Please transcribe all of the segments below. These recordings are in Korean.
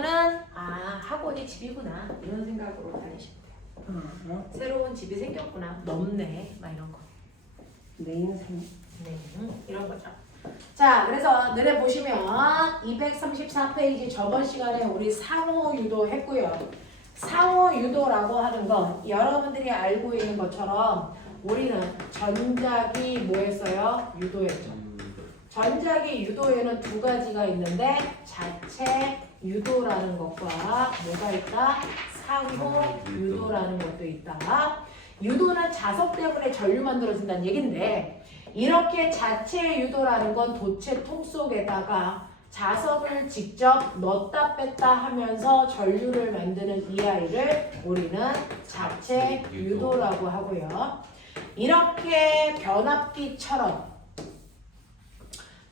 그러면은 학원이 집이구나 이런 생각으로 다니시면 돼요. 새로운 집이 생겼구나. 넓네. 막 이런 거. 내 인생. 네, 이런 거죠. 자, 그래서 너네 보시면 234페이지 저번 시간에 우리 상호유도 했고요. 상호유도라고 하는 건 여러분들이 알고 있는 것처럼 우리는 전자기 뭐 했어요? 유도했죠. 전자기 유도에는 두 가지가 있는데 자체 유도라는 것과 뭐가 있다? 상호 유도라는 것도 있다. 유도는 자석 때문에 전류 만들어진다는 얘긴데 이렇게 자체 유도라는 건 도체 통 속에다가 자석을 직접 넣었다 뺐다 하면서 전류를 만드는 이 아이를 우리는 자체 유도라고 하고요. 이렇게 변압기처럼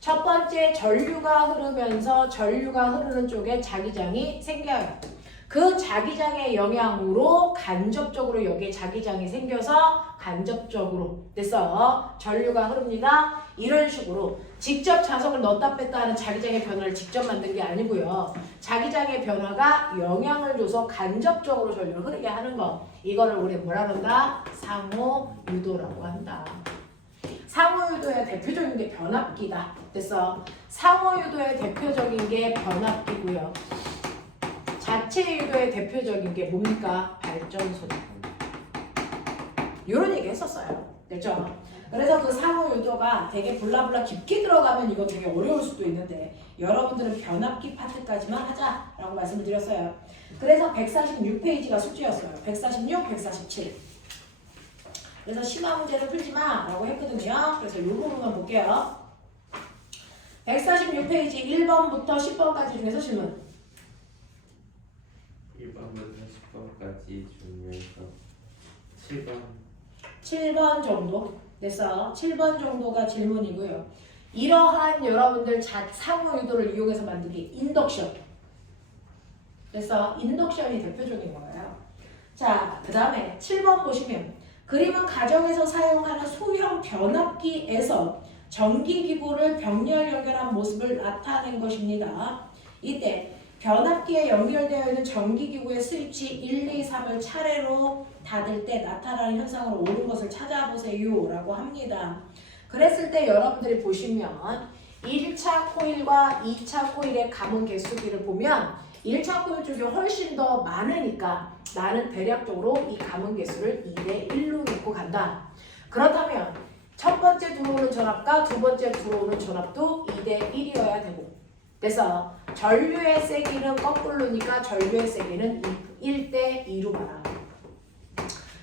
첫 번째 전류가 흐르면서 전류가 흐르는 쪽에 자기장이 생겨요. 그 자기장의 영향으로 간접적으로 여기에 자기장이 생겨서 간접적으로 됐어. 전류가 흐릅니다. 이런 식으로 직접 자석을 넣었다 뺐다 하는 자기장의 변화를 직접 만든 게 아니고요. 자기장의 변화가 영향을 줘서 간접적으로 전류를 흐르게 하는 거. 이거를 우리 뭐라 그런다? 상호유도라고 한다. 상호유도의 대표적인 게 변압기다. 됐어. 상호유도의 대표적인 게 변압기고요. 자체 유도의 대표적인 게 뭡니까? 발전소다. 이런 얘기 했었어요. 됐죠? 그래서 그 상호유도가 되게 블라블라 깊게 들어가면 이거 되게 어려울 수도 있는데 여러분들은 변압기 파트까지만 하자라고 말씀을 드렸어요. 그래서 146페이지가 숙제였어요. 146, 147. 그래서 심화 문제를 풀지 마 라고 했거든요. 그래서 이 부분만 볼게요. 146페이지 1번부터 10번까지 중에서 질문. 1번부터 10번까지 중에서 7번 7번 정도 됐어. 7번 정도가 질문이고요. 이러한 여러분들 상호유도를 이용해서 만든 게 인덕션. 됐어. 인덕션이 대표적인 거예요. 자, 그 다음에 7번 보시면 그림은 가정에서 사용하는 소형 변압기에서 전기기구를 병렬 연결한 모습을 나타낸 것입니다. 이때 변압기에 연결되어 있는 전기기구의 스위치 1, 2, 3을 차례로 닫을 때 나타나는 현상으로 옳은 것을 찾아보세요 라고 합니다. 그랬을 때 여러분들이 보시면 1차 코일과 2차 코일의 감은 개수비를 보면 1차 코일 쪽이 훨씬 더 많으니까 나는 대략적으로 이 감은 개수를 2대 1로 놓고 간다. 그렇다면 첫 번째 들어오는 전압과 두 번째 들어오는 전압도 2대 1이어야 되고 그래서 전류의 세기는 거꾸로니까 전류의 세기는 1대 2로 봐라.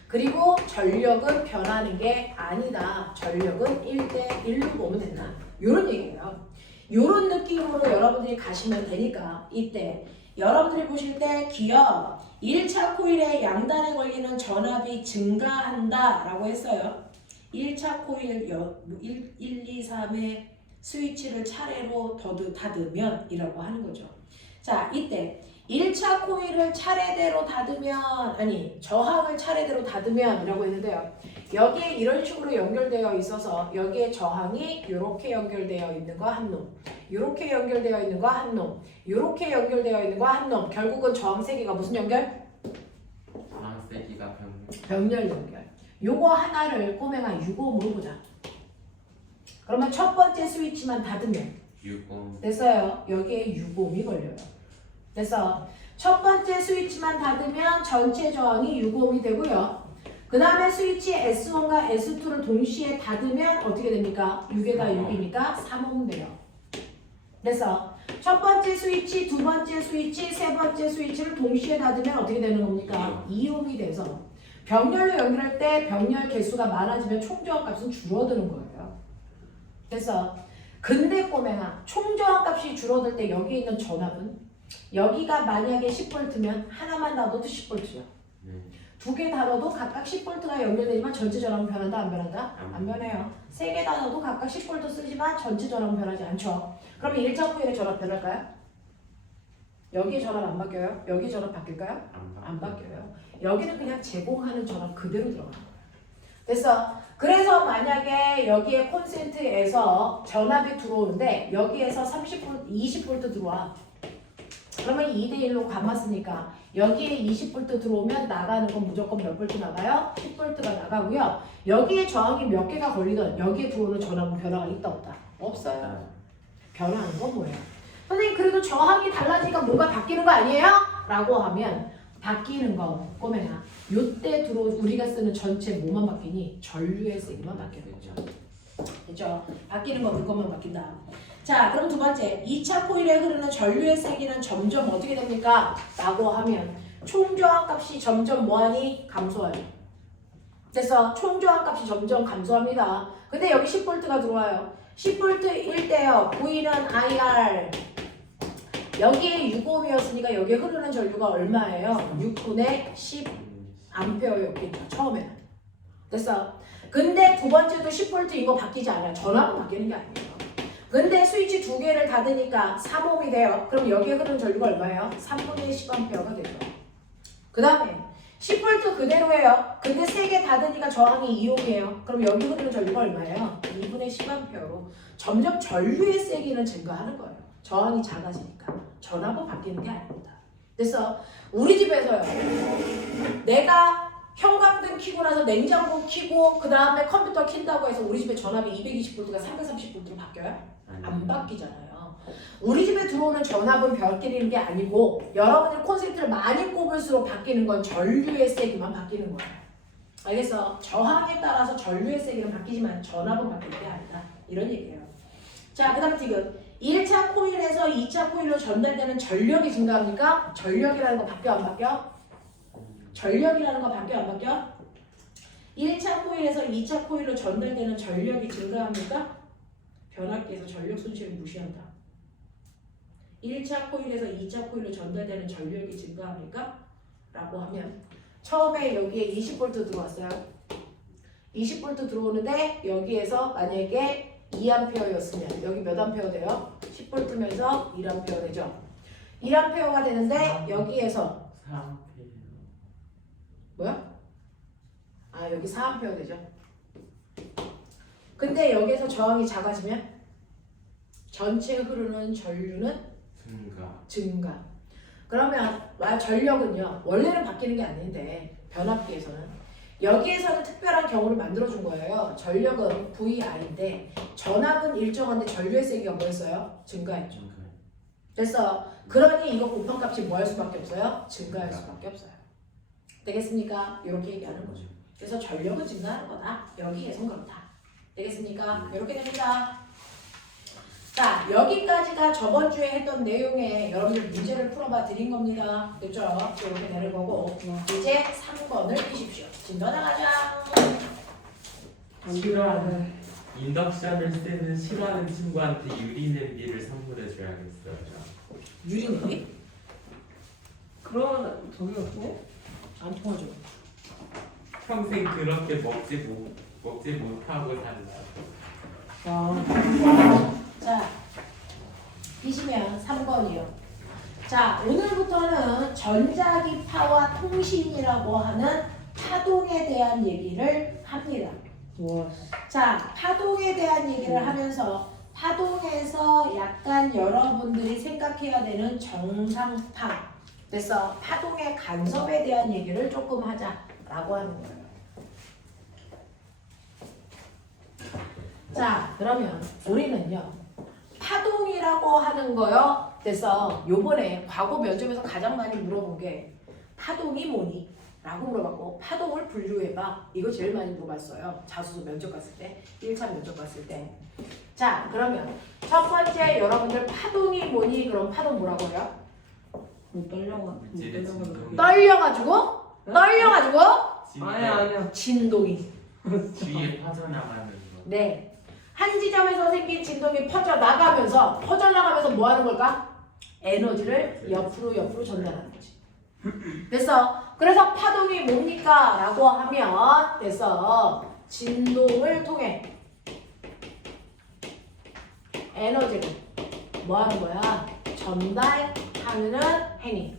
그리고 전력은 변하는 게 아니다. 전력은 1대 1로 보면 된다. 이런 얘기예요. 이런 느낌으로 여러분들이 가시면 되니까 이때 여러분들이 보실 때 기억 1차 코일의 양단에 걸리는 전압이 증가한다 라고 했어요. 1차 코일 1, 2, 3의 스위치를 차례로 닫으면 이라고 하는 거죠. 자, 이때 1차 코일을 차례대로 닫으면 저항을 차례대로 닫으면 이라고 했는데요. 여기에 이런 식으로 연결되어 있어서 여기에 저항이 이렇게 연결되어 있는 거 한 놈, 이렇게 연결되어 있는 거 한 놈, 이렇게 연결되어 있는 거 한 놈. 결국은 저항 세기가 무슨 연결? 저항 세기가 병렬 연결. 요거 하나를 꼬맹아 유곰으로 보자. 그러면 첫 번째 스위치만 닫으면 6번 됐어요. 여기에 유곰이 걸려요. 됐어. 첫 번째 스위치만 닫으면 전체 저항이 6옴이 되고요. 그 다음에 스위치 S1과 S2를 동시에 닫으면 어떻게 됩니까? 6에다 6이니까 3옴 돼요. 그래서 첫 번째 스위치, 두 번째 스위치, 세 번째 스위치를 동시에 닫으면 어떻게 되는 겁니까? 2옴이 돼서 병렬로 연결할 때 병렬 개수가 많아지면 총저항 값은 줄어드는 거예요. 그래서 근데 꼬맹아 총저항 값이 줄어들 때 여기에 있는 전압은 여기가 만약에 10V면 하나만 닫아도 10V죠. 두 개 닫아도 각각 10V가 연결되지만 전체 전압은 변한다 안 변한다? 안 변해요. 세 개 닫아도 각각 10V 쓰지만 전체 전압은 변하지 않죠. 그러면 1차 코일의 전압 변할까요? 여기에 전압 안 바뀌어요? 여기 전압 바뀔까요? 안 바뀌어요. 여기는 그냥 제공하는 전압 그대로 들어가는 거예요. 됐어. 그래서 만약에 여기에 콘센트에서 전압이 들어오는데 여기에서 30V, 20V 들어와. 그러면 2대1로 감았으니까 여기에 20V 들어오면 나가는 건 무조건 몇 볼트 나가요? 10V가 나가고요. 여기에 저항이 몇 개가 걸리던 여기에 들어오는 전압은 변화가 있다 없다? 없어요. 변화하는 건 뭐예요? 선생님 그래도 저항이 달라지니까 뭐가 바뀌는 거 아니에요? 라고 하면 바뀌는 거 꼬매나 요때 우리가 쓰는 전체 뭐만 바뀌니? 전류의 세기만 바뀌는 거죠. 됐죠? 바뀌는 건 그것만 바뀐다. 자, 그럼 두 번째 2차 코일에 흐르는 전류의 세기는 점점 어떻게 됩니까? 라고 하면 총저항 값이 점점 뭐하니? 감소해요. 그래서 총저항 값이 점점 감소합니다. 근데 여기 10V가 들어와요. 10V일 때요. V는 IR. 여기에 6ohm이었으니까 여기에 흐르는 전류가 얼마예요? 6분의 10A였겠죠. 처음에는. 됐어. 근데 두 번째도 10V인 거 바뀌지 않아요. 전압은 바뀌는 게 아니에요. 근데 스위치 두 개를 닫으니까 3ohm이 돼요. 그럼 여기에 흐르는 전류가 얼마예요? 3분의 10A가 되죠. 그 다음에 10V 그대로예요. 근데 세 개 닫으니까 저항이 2ohm이에요. 그럼 여기 흐르는 전류가 얼마예요? 2분의 10A로 점점 전류의 세기는 증가하는 거예요. 저항이 작아지니까. 전압은 바뀌는 게 아닙니다. 그래서 우리 집에서요. 내가 형광등 켜고 나서 냉장고 켜고 그 다음에 컴퓨터 킨다고 해서 우리 집에 전압이 220V가 330V로 바뀌어요? 안 바뀌잖아요. 우리 집에 들어오는 전압은 바뀌는 게 아니고 여러분들이 콘센트를 많이 꼽을수록 바뀌는 건 전류의 세기만 바뀌는 거예요. 알겠어? 저항에 따라서 전류의 세기는 바뀌지만 전압은 바뀌는 게 아니다. 이런 얘기예요. 자, 그 다음 지금 1차 코일에서 2차 코일로 전달되는 전력이 증가합니까? 전력이라는 거 바뀌어 안 바뀌어? 전력이라는 거 바뀌어 안 바뀌어? 1차 코일에서 2차 코일로 전달되는 전력이 증가합니까? 변압기에서 전력 손실을 무시한다. 1차 코일에서 2차 코일로 전달되는 전력이 증가합니까? 라고 하면 처음에 여기에 20V 들어왔어요. 20V 들어오는데 여기에서 만약에 2A였으면 여기 몇 A 돼요? 10V면서 1A 되죠. 1A가 되는데 여기에서 4A 뭐야? 아 여기 4A 되죠. 근데 여기에서 저항이 작아지면 전체 흐르는 전류는 증가. 그러면 전력은요 원래는 바뀌는 게 아닌데 변압기에서는 여기에서는 특별한 경우를 만들어준 거예요. 전력은 VI인데 전압은 일정한데 전류의 세기가 뭐였어요? 증가했죠. 그래서 그러니 이거 곱한값이 뭐 할 수밖에 없어요? 증가할 수밖에 없어요. 되겠습니까? 이렇게 얘기하는 거죠. 그래서 전력은 증가하는 거다. 여기에선 그렇다. 되겠습니까? 이렇게 됩니다. 자, 여기까지가 저번 주에 했던 내용에 여러분들 문제를 풀어봐 드린 겁니다. 됐죠? 이렇게 되는 거고 이제 3번을 푸십시오. 진도 나가자. 싫어하는 인덕션을 쓰는 싫어하는 친구한테 유리 냄비를 선물해 줘야겠어요. 유리 냄비? 그러면 저기 없고 안 통하죠. 평생 그렇게 먹지 못하고 산다. 자, 보시면 3번이요. 자, 오늘부터는 전자기파와 통신이라고 하는 파동에 대한 얘기를 합니다. 와 자, 파동에 대한 얘기를 하면서 파동에서 약간 여러분들이 생각해야 되는 정상파, 그래서 파동의 간섭에 대한 얘기를 조금 하자라고 하는 거예요. 자, 그러면 우리는요 파동이라고 하는 거요. 그래서 요번에 과거 면접에서 가장 많이 물어본 게 파동이 뭐니? 라고 물어봤고 파동을 분류해봐. 이거 제일 많이 물어봤어요. 자소서 면접 갔을 때 1차 면접 갔을 때. 자, 그러면 첫 번째 여러분들 파동이 뭐니? 그럼 파동 뭐라고 해요? 떨려가지고? 아니야 진동이. 뒤에 빠져나가는 거. 네. 한 지점에서 생긴 진동이 퍼져나가면서 뭐 하는 걸까? 에너지를 옆으로 전달하는 거지. 그래서 파동이 뭡니까? 라고 하면 그래서 진동을 통해 에너지를 뭐 하는 거야? 전달하는 행위.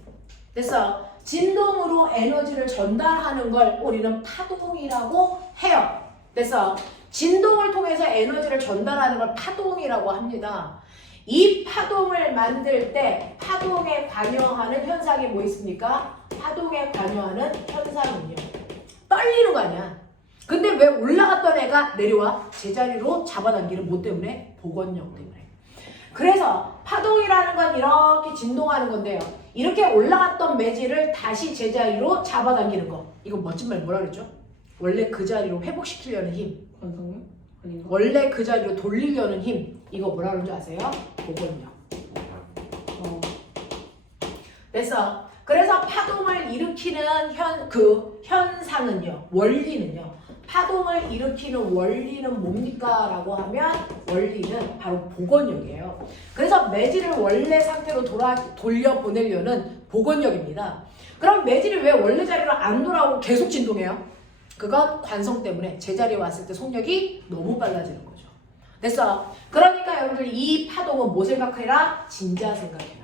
그래서 진동으로 에너지를 전달하는 걸 우리는 파동이라고 해요. 그래서 진동을 통해서 에너지를 전달하는 걸 파동이라고 합니다. 이 파동을 만들 때 파동에 관여하는 현상이 뭐 있습니까? 파동에 관여하는 현상은요. 떨리는 거 아니야. 근데 왜 올라갔던 애가 내려와? 제자리로 잡아당기는 뭐 때문에? 복원력 때문에. 그래서 파동이라는 건 이렇게 진동하는 건데요. 이렇게 올라갔던 매질을 다시 제자리로 잡아당기는 거. 이거 멋진 말 뭐라 그랬죠? 원래 그 자리로 회복시키려는 힘. 관성력? 아닌가? 원래 그 자리로 돌리려는 힘. 이거 뭐라 그러는 줄 아세요? 복원력. 됐어. 그래서 파동을 일으키는 현상은요. 원리는요. 파동을 일으키는 원리는 뭡니까? 라고 하면 원리는 바로 복원력이에요. 그래서 매질을 원래 상태로 돌려보내려는 복원력입니다. 그럼 매질이 왜 원래 자리로 안 돌아오고 계속 진동해요? 그건 관성 때문에 제자리에 왔을 때 속력이 너무 빨라지는 거죠. 됐어. 그러니까 여러분들 이 파동은 뭐 생각해라? 진자 생각해라.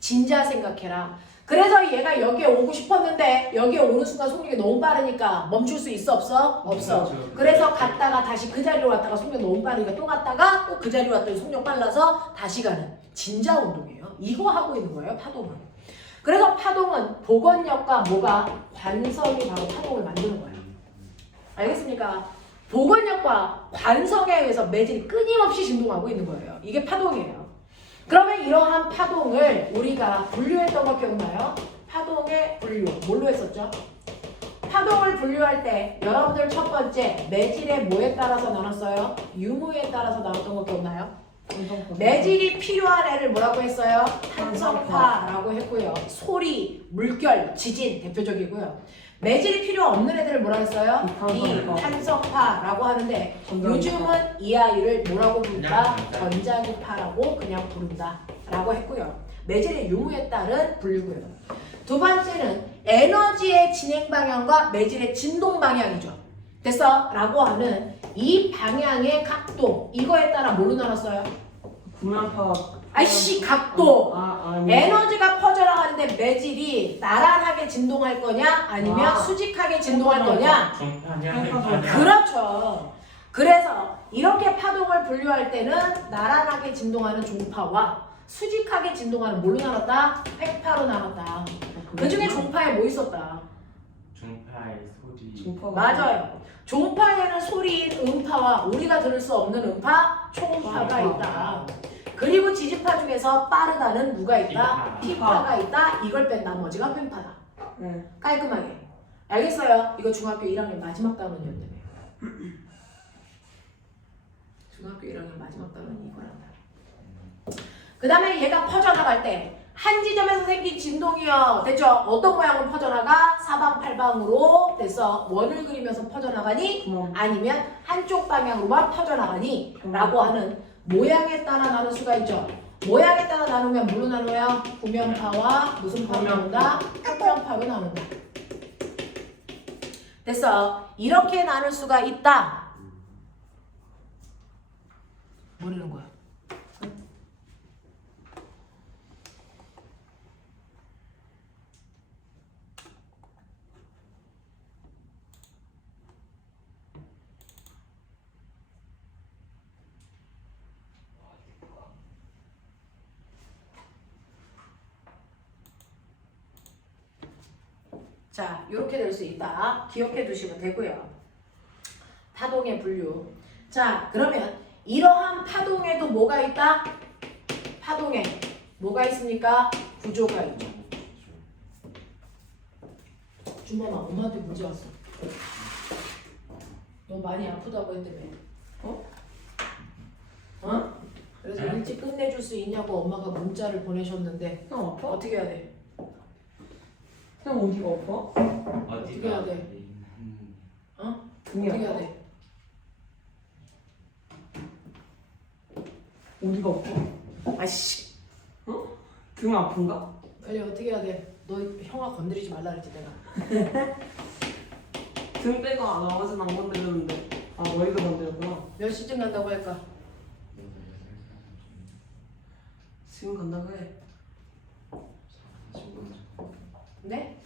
진자 생각해라. 그래서 얘가 여기에 오고 싶었는데 여기에 오는 순간 속력이 너무 빠르니까 멈출 수 있어 없어? 없어. 그래서 갔다가 다시 그 자리로 왔다가 속력 너무 빠르니까 또 갔다가 또 그 자리로 왔더니 속력 빨라서 다시 가는 진자 운동이에요. 이거 하고 있는 거예요, 파동은. 그래서 파동은 복원력과 뭐가 관성이 바로 파동을 만드는 거예요. 알겠습니까? 복원력과 관성에 의해서 매질이 끊임없이 진동하고 있는 거예요. 이게 파동이에요. 그러면 이러한 파동을 우리가 분류했던 거 기억나요? 파동의 분류. 뭘로 했었죠? 파동을 분류할 때 여러분들 첫 번째 매질의 뭐에 따라서 나눴어요? 유무에 따라서 나눴던 거 기억나요? 매질이 필요한 애를 뭐라고 했어요? 탄성파라고 했고요. 소리, 물결, 지진 대표적이고요. 매질이 필요 없는 애들을 뭐라 했어요? 비탄성파라고 하는데 요즘은 이 아이를 뭐라고 부른다? 전자기파라고 그냥 부른다 라고 했고요. 매질의 유무에 따른 분류고요. 두 번째는 에너지의 진행 방향과 매질의 진동 방향이죠. 됐어? 라고 하는 이 방향의 각도, 이거에 따라 뭘로 나눴어요? 분할파. 아이씨, 각도. 아니. 에너지가 퍼져나가는데 매질이 나란하게 진동할 거냐 아니면 수직하게 진동할 거냐. 그렇죠. 그래서 이렇게 파동을 분류할 때는 나란하게 진동하는 종파와 수직하게 진동하는 뭘로 나눴다? 횡파로 나눴다. 그 중에 종파에 뭐 있었다? 종파의 소리. 종파가 맞아요. 종파에는 소리인 음파와 우리가 들을 수 없는 음파, 초음파가 있다. 그리고 지지파 중에서 빠르다는 누가 있다? T파가 있다. 이걸 뺀 나머지가 횡파다. 네. 깔끔하게. 알겠어요? 이거 중학교 1학년 마지막 단원이었다며. 중학교 1학년 마지막 단원이 이거란다. 그 다음에 얘가 퍼져나갈 때 한 지점에서 생긴 진동이요. 됐죠? 어떤 모양으로 퍼져나가? 사방팔방으로 됐어. 원을 그리면서 퍼져나가니? 아니면 한쪽 방향으로만 퍼져나가니? 라고 하는 모양에 따라 나눌 수가 있죠. 모양에 따라 나누면 뭘로 나눠요? 구면파와 무슨 파로 나눈다? 평면파로 나눈다. 됐어. 이렇게 나눌 수가 있다. 뭐라는 거야? 자, 이렇게 될 수 있다. 기억해 두시면 되고요. 파동의 분류. 자, 그러면 이러한 파동에도 뭐가 있다? 파동에 뭐가 있습니까? 구조가 있죠. 준범아, 엄마한테 문제 왔어. 너 많이 아프다고 했다며. 어? 어? 그래서 일찍 끝내줄 수 있냐고 엄마가 문자를 보내셨는데 형 아파? 어떻게 해야 돼? 형 어디가 아파? 어떻게 해야 돼? 어? 등이 어떻게 해야 아파? 돼? 어디가 아파? 아이씨, 등 아픈가? 빨리 어떻게 해야 돼? 너 형아 건드리지 말라 그랬지 내가. 등 빼고 나머지는 안 건드렸는데. 아 머리도 건드렸구나. 몇 시쯤 간다고 할까? 지금 간다고 해. 네?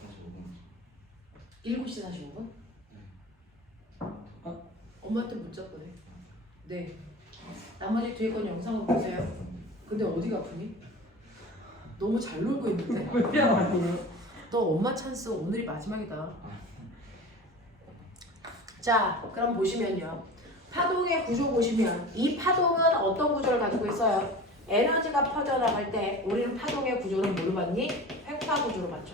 7시 45분? 엄마한테 문자 보내. 네. 나머지 뒤에 건 영상을 보세요. 근데 어디가 아프니? 너무 잘 놀고 있는데. 왜 아니에요? 너 엄마 찬스 오늘이 마지막이다. 자, 그럼 보시면요. 파동의 구조 보시면 이 파동은 어떤 구조를 가지고 있어요? 에너지가 퍼져나갈 때 우리는 파동의 구조를 뭘로 봤니? 횡파 구조로 봤죠.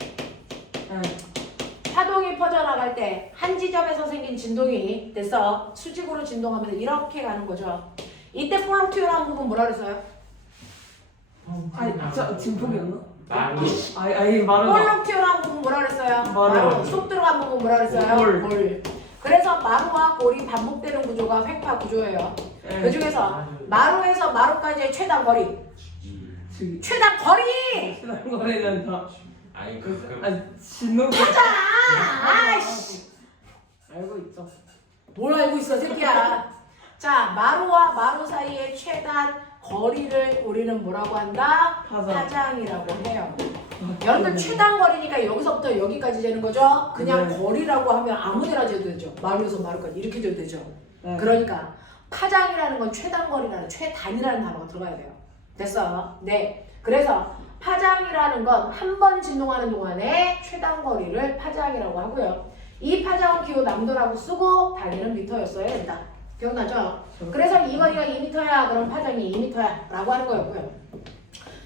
파동이 퍼져나갈 때 한 지점에서 생긴 진동이 돼서 수직으로 진동하면서 이렇게 가는 거죠. 이때 볼록 튀어나온 부분 뭐라 그랬어요? 아니 저 진폭이었나? 마루. 아니 말은 볼록 튀어나온 부분 뭐라 그랬어요? 마루. 쏙 들어간 부분 뭐라 그랬어요? 골. 그래서 마루와 골이 반복되는 구조가 횡파 구조예요. 네. 그 중에서 마루에서 마루까지의 최단 거리. 저기 최단 거리! 친한 거리는 다 아니 그 아니 진동 하자! 아이씨! 알고 있죠. 뭘 알고 있어, 새끼야. 자, 마루와 마루 사이의 최단 거리를 우리는 뭐라고 한다? 파장이라고 해요. 여러분들 최단 거리니까 여기서부터 여기까지 되는 거죠? 그냥 네. 거리라고 하면 아무데나 재도 되죠. 마루에서 마루까지 이렇게 재도 되죠. 네. 그러니까 파장이라는 건 최단 거리라는 최단이라는 단어가 들어가야 돼요. 됐어? 네. 그래서 파장이라는 건 한 번 진동하는 동안의 최단 거리를 파장이라고 하고요. 이 파장은 기호 남도라고 쓰고 단위는 미터였어야 된다. 기억나죠? 그래서 이 거리가 2m야. 그럼 파장이 2m야. 라고 하는 거였고요.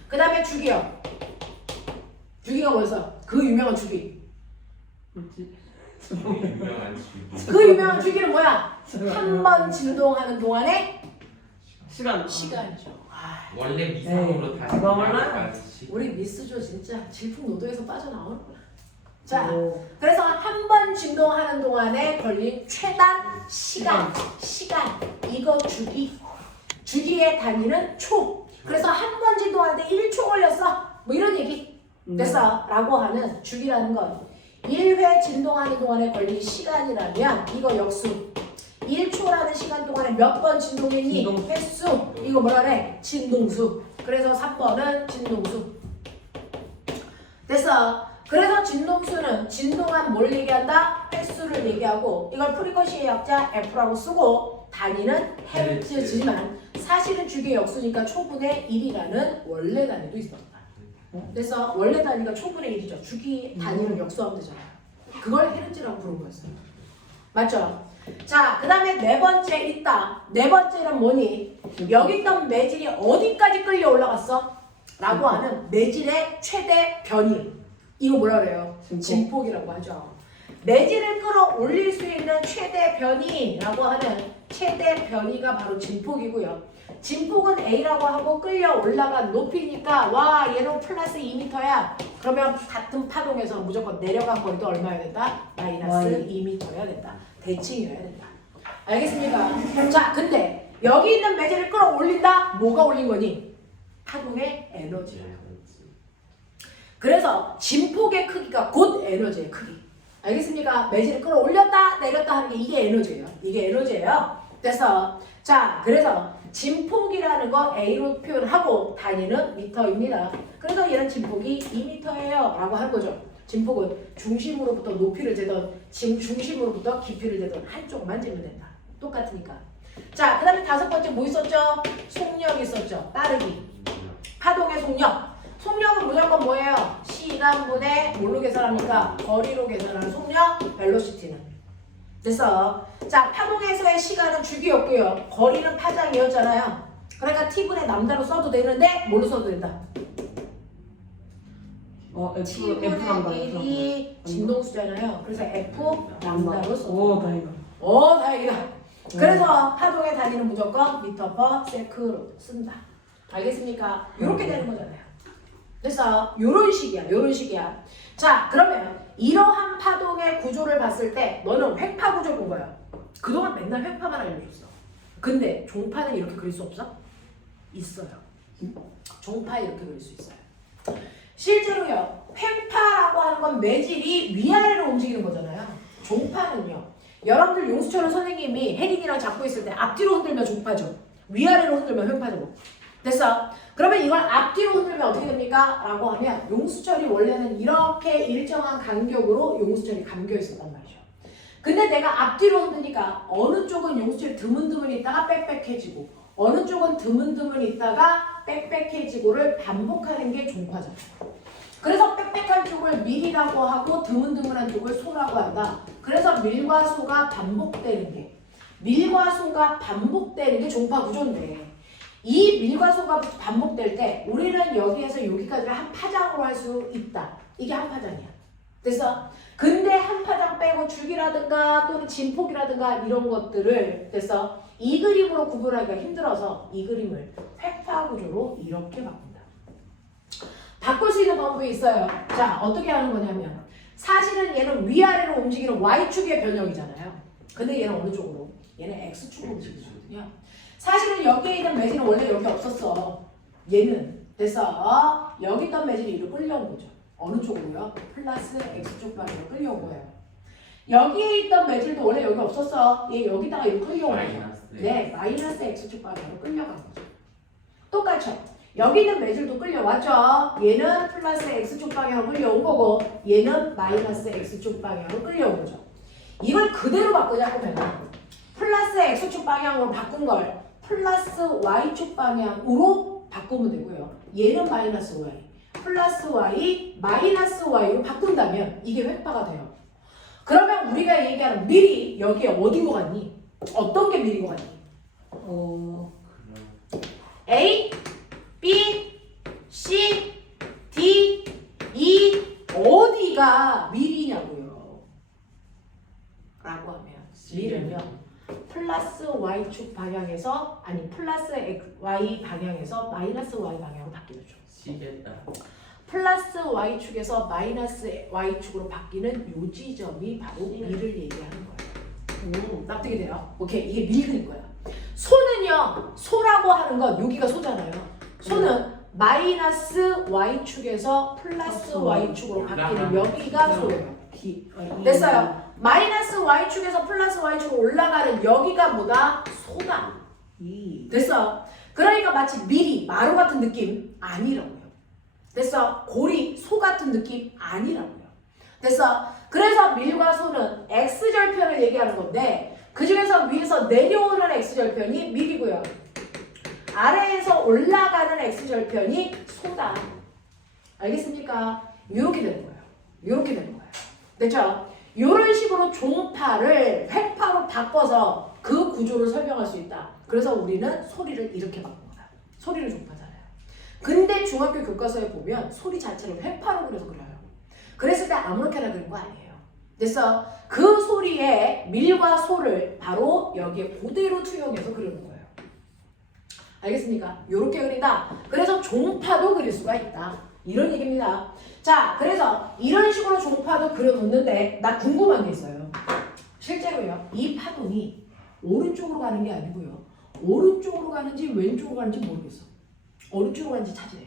그 다음에 주기요. 주기가 뭐였어? 그 유명한 주기. 뭐지? 유명한 주기. 그 유명한 주기는 뭐야? 한 번 진동하는 동안의 시간. 시간이죠. 아, 원래 미상으로 네. 다시 그거 몰라요? 나가까지 시간. 우리 미스죠 진짜. 질풍노도에서 빠져나오는 거야. 자, 오. 그래서 한 번 진동하는 동안에 걸린 최단 시간 이거 주기의 단위는 초. 그래서 한 번 진동하는데 1초 걸렸어. 뭐 이런 얘기 됐어. 라고 하는 주기라는 건 1회 진동하는 동안에 걸린 시간이라면 이거 역수. 1초라는 시간 동안에 몇 번 진동했니? 진동수. 횟수. 이거 뭐라 그래? 진동수. 그래서 3번은 진동수. 됐어. 그래서 진동수는 진동한 뭘 얘기한다? 횟수를 얘기하고 이걸 프리쿼시의 약자 F라고 쓰고 단위는 헤르츠지만 사실은 주기의 역수니까 초분의 1이라는 원래 단위도 있었다. 그래서 원래 단위가 초분의 1이죠. 주기 단위를 역수하면 되잖아요. 그걸 헤르츠라고 부른 거였어요. 맞죠? 자, 그 다음에 네 번째 있다. 네 번째는 뭐니? 여기 있던 매질이 어디까지 끌려 올라갔어? 라고 하는 매질의 최대 변이. 이거 뭐라 그래요? 진폭이라고 하죠. 매질을 끌어올릴 수 있는 최대 변이라고 하는 최대 변이가 바로 진폭이고요. 진폭은 A라고 하고 끌려 올라간 높이니까 와 얘는 플러스 2m야. 그러면 같은 파동에서 무조건 내려간 거리도 얼마여야 된다? 마이너스 2m여야 된다. 대칭이어야 된다. 알겠습니까? 자, 근데 여기 있는 매질을 끌어올린다? 뭐가 올린 거니? 파동의 에너지야. 그래서 진폭의 크기가 곧 에너지의 크기. 알겠습니까? 매질을 끌어올렸다 내렸다 하는 게 이게 에너지예요. 이게 에너지예요. 됐어. 자, 그래서 진폭이라는 거 A로 표현하고 단위는 미터입니다. 그래서 얘는 진폭이 2m예요 라고 하는 거죠. 진폭은 중심으로부터 높이를 재던 중심으로부터 깊이를 재던 한쪽만 재면 된다. 똑같으니까. 자, 그 다음에 다섯 번째 뭐 있었죠? 속력 있었죠. 빠르기. 파동의 속력. 속력은 무조건 뭐예요? 시간분의 뭘로 계산합니까? 거리로 계산하는 속력, 벨로시티는. 됐어. 자, 파동에서의 시간은 주기였고요. 거리는 파장이었잖아요. 그러니까 T분의 남다로 써도 되는데 뭘로 써도 된다? T분의 1이 진동수잖아요. 그래서 F 남다로 써도 오 다행이다. 다행이다. 그래서 파동의 단위는 무조건 미터 퍼 세크로 쓴다. 알겠습니까? 이렇게 되는 거잖아요. 그래서 요런 식이야. 자, 그러면 이러한 파동의 구조를 봤을 때 너는 횡파 구조 본 거야. 그동안 맨날 횡파만 알려줬어. 근데 종파는 이렇게 그릴 수 없어? 있어요. 종파 이렇게 그릴 수 있어요. 실제로요. 횡파라고 하는 건 매질이 위아래로 움직이는 거잖아요. 종파는요. 여러분들 용수철은 선생님이 헤딩이랑 잡고 있을 때 앞뒤로 흔들면 종파죠. 위아래로 흔들면 횡파죠. 됐어? 그러면 이걸 앞뒤로 흔들면 어떻게 됩니까? 라고 하면 용수철이 원래는 이렇게 일정한 간격으로 용수철이 감겨 있었단 말이죠. 근데 내가 앞뒤로 흔드니까 어느 쪽은 용수철이 드문드문 있다가 빽빽해지고 어느 쪽은 드문드문 있다가 빽빽해지고를 반복하는 게 종파죠. 그래서 빽빽한 쪽을 밀이라고 하고 드문드문한 쪽을 소라고 한다. 그래서 밀과 소가 반복되는 게 종파 구조인데 이 밀과 소가 반복될 때 우리는 여기에서 여기까지를 한 파장으로 할 수 있다. 이게 한 파장이야. 됐어? 근데 한 파장 빼고 줄기라든가 또는 진폭이라든가 이런 것들을 됐어? 이 그림으로 구분하기가 힘들어서 이 그림을 획파 구조로 이렇게 바꾼다. 바꿀 수 있는 방법이 있어요. 자, 어떻게 하는 거냐면 사실은 얘는 위아래로 움직이는 Y축의 변형이잖아요. 근데 얘는 어느 쪽으로? 얘는 X축으로 움직이거든요. 사실은 여기에 있는 매질은 원래 이렇게 없었어. 얘는 됐어. 여기 있던 매질이 이리로 끌려온 거죠. 어느 쪽으로요? 플러스 X축 방향으로 끌려온 거예요. 여기에 있던 매질도 원래 여기 없었어. 얘 여기다가 이렇게 끌려온 거죠. 네, 마이너스 X축 방향으로 끌려간 거죠. 똑같죠? 여기 있는 매질도 끌려왔죠? 얘는 플러스 X축 방향으로 끌려온 거고 얘는 마이너스 X축 방향으로 끌려온 거죠. 이걸 그대로 바꾸자고 하면 플러스 X축 방향으로 바꾼 걸 플러스 Y축 방향으로 바꾸면 되고요. 얘는 마이너스 Y, 플러스 Y, 마이너스 Y로 바꾼다면 이게 획파가 돼요. 그러면 우리가 얘기하는 밀이 여기에 어딘 것 같니? 어떤 게 밀인 것 같니? A, B, C, D, E 어디가 밀이냐고요? 라고 하면 밀은요 플러스 Y축 방향에서 아니 플러스 Y 방향에서 마이너스 Y 방향으로 바뀌죠. 시겠다. 플러스 Y축에서 마이너스 Y축으로 바뀌는 요 지점이 바로 밀을 얘기하는 거예요. 납득이 돼요? 오케이, 이게 밀그린 거야. 소는요, 소라고 하는 건 여기가 소잖아요. 소는 마이너스 Y축에서 플러스 Y축으로 바뀌는 여기가 소예요. 됐어요? 마이너스 Y축에서 플러스 Y축으로 올라가는 여기가 뭐다? 소다. 됐어? 그러니까 마치 밀이 마루 같은 느낌 아니라고요. 됐어? 골이 소 같은 느낌 아니라고요. 됐어? 그래서 밀과 소는 X절편을 얘기하는 건데 그 중에서 위에서 내려오는 X절편이 밀이고요. 아래에서 올라가는 X절편이 소다. 알겠습니까? 이렇게 되는 거예요. 이렇게 되는 거예요. 됐죠? 이런 식으로 종파를 획파로 바꿔서 그 구조를 설명할 수 있다. 그래서 우리는 소리를 이렇게 바꾼다. 소리를 종파잖아요. 근데 중학교 교과서에 보면 소리 자체를 획파로 그려서 그려요. 그랬을 때 아무렇게나 그린 거 아니에요. 그래서 그 소리에 밀과 소를 바로 여기에 그대로 투영해서 그리는 거예요. 알겠습니까? 이렇게 그린다. 그래서 종파도 그릴 수가 있다. 이런 얘기입니다. 자, 그래서 이런 식으로 종파도 그려놓는데 나 궁금한 게 있어요. 실제로요. 이 파동이 오른쪽으로 가는 게 아니고요. 오른쪽으로 가는지 왼쪽으로 가는지 모르겠어. 오른쪽으로 가는지 찾으래.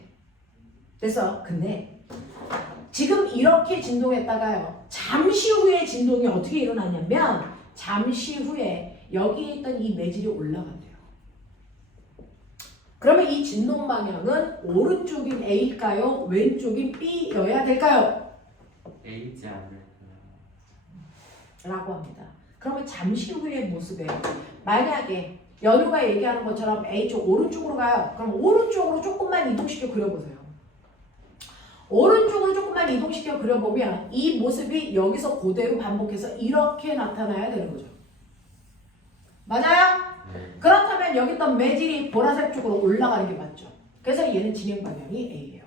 됐어. 근데 지금 이렇게 진동했다가요. 잠시 후에 진동이 어떻게 일어나냐면 잠시 후에 여기에 있던 이 매질이 올라간대요. 그러면 이 진동 방향은 오른쪽인 A일까요? 왼쪽인 B여야 될까요? A지 않을까. 라고 합니다. 그러면 잠시 후의 모습에 만약에 연우가 얘기하는 것처럼 A쪽 오른쪽으로 가요. 그럼 오른쪽으로 조금만 이동시켜 그려보세요. 오른쪽으로 조금만 이동시켜 그려보면 이 모습이 여기서 그대로 반복해서 이렇게 나타나야 되는 거죠. 맞아요? 그렇다면 여기 있던 매질이 보라색 쪽으로 올라가는 게 맞죠. 그래서 얘는 진행 방향이 A예요.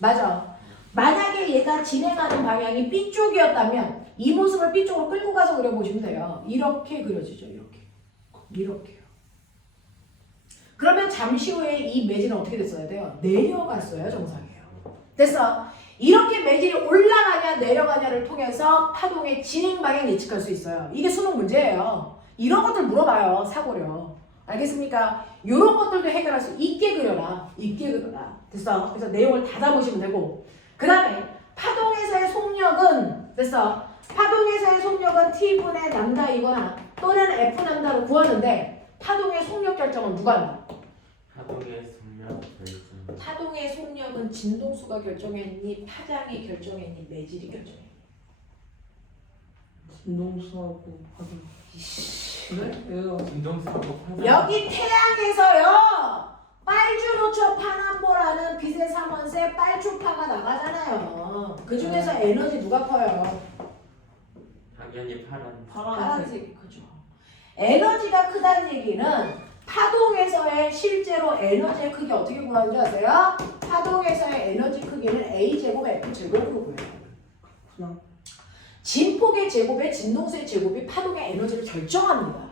맞아. 만약에 얘가 진행하는 방향이 B쪽이었다면 이 모습을 B쪽으로 끌고 가서 그려보시면 돼요. 이렇게 그려지죠. 이렇게. 이렇게요. 그러면 잠시 후에 이 매질은 어떻게 됐어야 돼요? 내려갔어야 정상이에요. 됐어. 이렇게 매질이 올라가냐 내려가냐를 통해서 파동의 진행 방향 예측할 수 있어요. 이게 수능 문제예요. 이런 것들 물어봐요. 사고려. 알겠습니까? 이런 것들도 해결할 수 있게 그려라. 있게 그려라. 됐어. 그래서 내용을 다 담으시면 되고 그 다음에 파동에서의 속력은 됐어. 파동에서의 속력은 T분의 람다이거나 또는 F 람다로 구하는데 파동의 속력 결정은 누가 한다? 파동의 속력 결정. 파동의 속력은 진동수가 결정했니? 파장이 결정했니? 매질이 결정했니? 진동수하고 파동. 네? 왜요? 진동수하고 파장. 여기 태양에서요 빨주노초 파남보라는 빛의 삼원세 빨주파가 나가잖아요. 그 중에서 에너지 누가 커요? 당연히 파란. 파란색이 크죠. 에너지가 크다는 얘기는 파동에서의 실제로 에너지의 크기 어떻게 구하는 줄 아세요? 파동에서의 에너지 크기는 A제곱 F제곱으로 구해요. 그냥. 진폭의 제곱에 진동수의 제곱이 파동의 에너지를 결정합니다.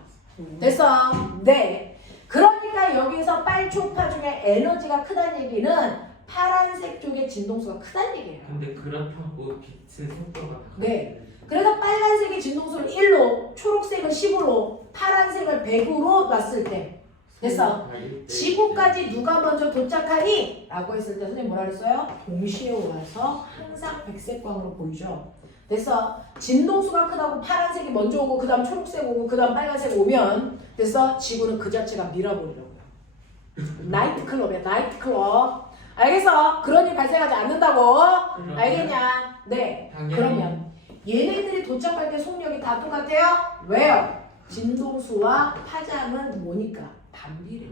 됐어? 네. 그러니까 여기서 빨초파 중에 에너지가 크다는 얘기는 파란색 쪽의 진동수가 크다는 얘기예요. 근데 그렇다고 빛의 속도가 다 네. 그래서 빨간색의 진동수를 1로, 초록색을 10으로, 파란색을 100으로 놨을 때 됐어? 지구까지 누가 먼저 도착하니? 라고 했을 때 선생님 뭐라 그랬어요? 동시에 와서 항상 백색광으로 보이죠? 됐어? 진동수가 크다고 파란색이 먼저 오고 그 다음 초록색 오고 그 다음 빨간색 오면 됐어? 지구는 그 자체가 밀어버리려고요. 나이트클럽이야 나이트클럽. 알겠어? 그런 일 발생하지 않는다고. 알겠냐? 네. 그러면 얘네들이 도착할 때 속력이 다 똑같아요? 왜요? 진동수와 파장은 뭐니까? 반비례.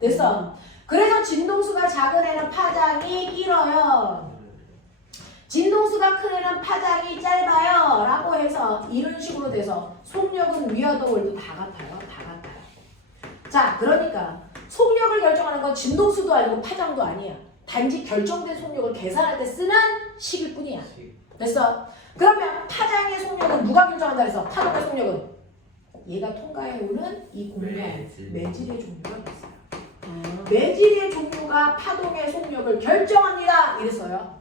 됐어? 그래서 진동수가 작은 애는 파장이 길어요. 진동수가 큰 애는 파장이 짧아요. 라고 해서 이런 식으로 돼서 속력은 위아더 월도 다 같아요. 다 같아요. 자, 그러니까 속력을 결정하는 건 진동수도 아니고 파장도 아니야. 단지 결정된 속력을 계산할 때 쓰는 식일 뿐이야. 됐어? 그러면 파장의 속력은 누가 결정한다 그래서 파동의 속력은 얘가 통과해오는 이 공간 매질의 종류가 있어요. 매질의 종류가 파동의 속력을 결정합니다. 이랬어요.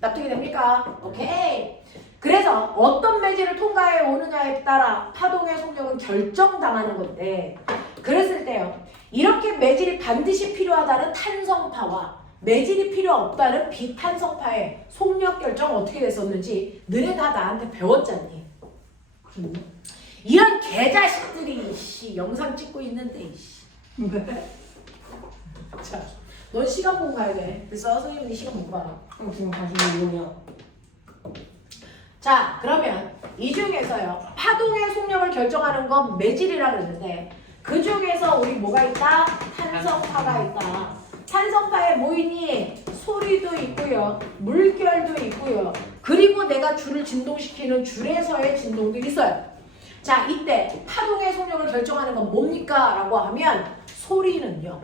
납득이 됩니까? 오케이. 그래서 어떤 매질을 통과해 오느냐에 따라 파동의 속력은 결정당하는 건데 그랬을 때요. 이렇게 매질이 반드시 필요하다는 탄성파와 매질이 필요 없다는 비탄성파의 속력 결정 어떻게 됐었는지 너네 다 나한테 배웠잖니. 그랬나? 이런 개자식들이 씨, 영상 찍고 있는데 씨. 자, 넌 시간 보고 가야 돼. 그래서 선생님이 시간 보고 봐라. 그럼 지금 다시 뭐냐? 자, 그러면 이 중에서요. 파동의 속력을 결정하는 건 매질이라 그랬는데 그 중에서 우리 뭐가 있다? 탄성파가 있다. 탄성파에 뭐 있니? 소리도 있고요. 물결도 있고요. 그리고 내가 줄을 진동시키는 줄에서의 진동도 있어요. 자, 이때 파동의 속력을 결정하는 건 뭡니까? 라고 하면 소리는요.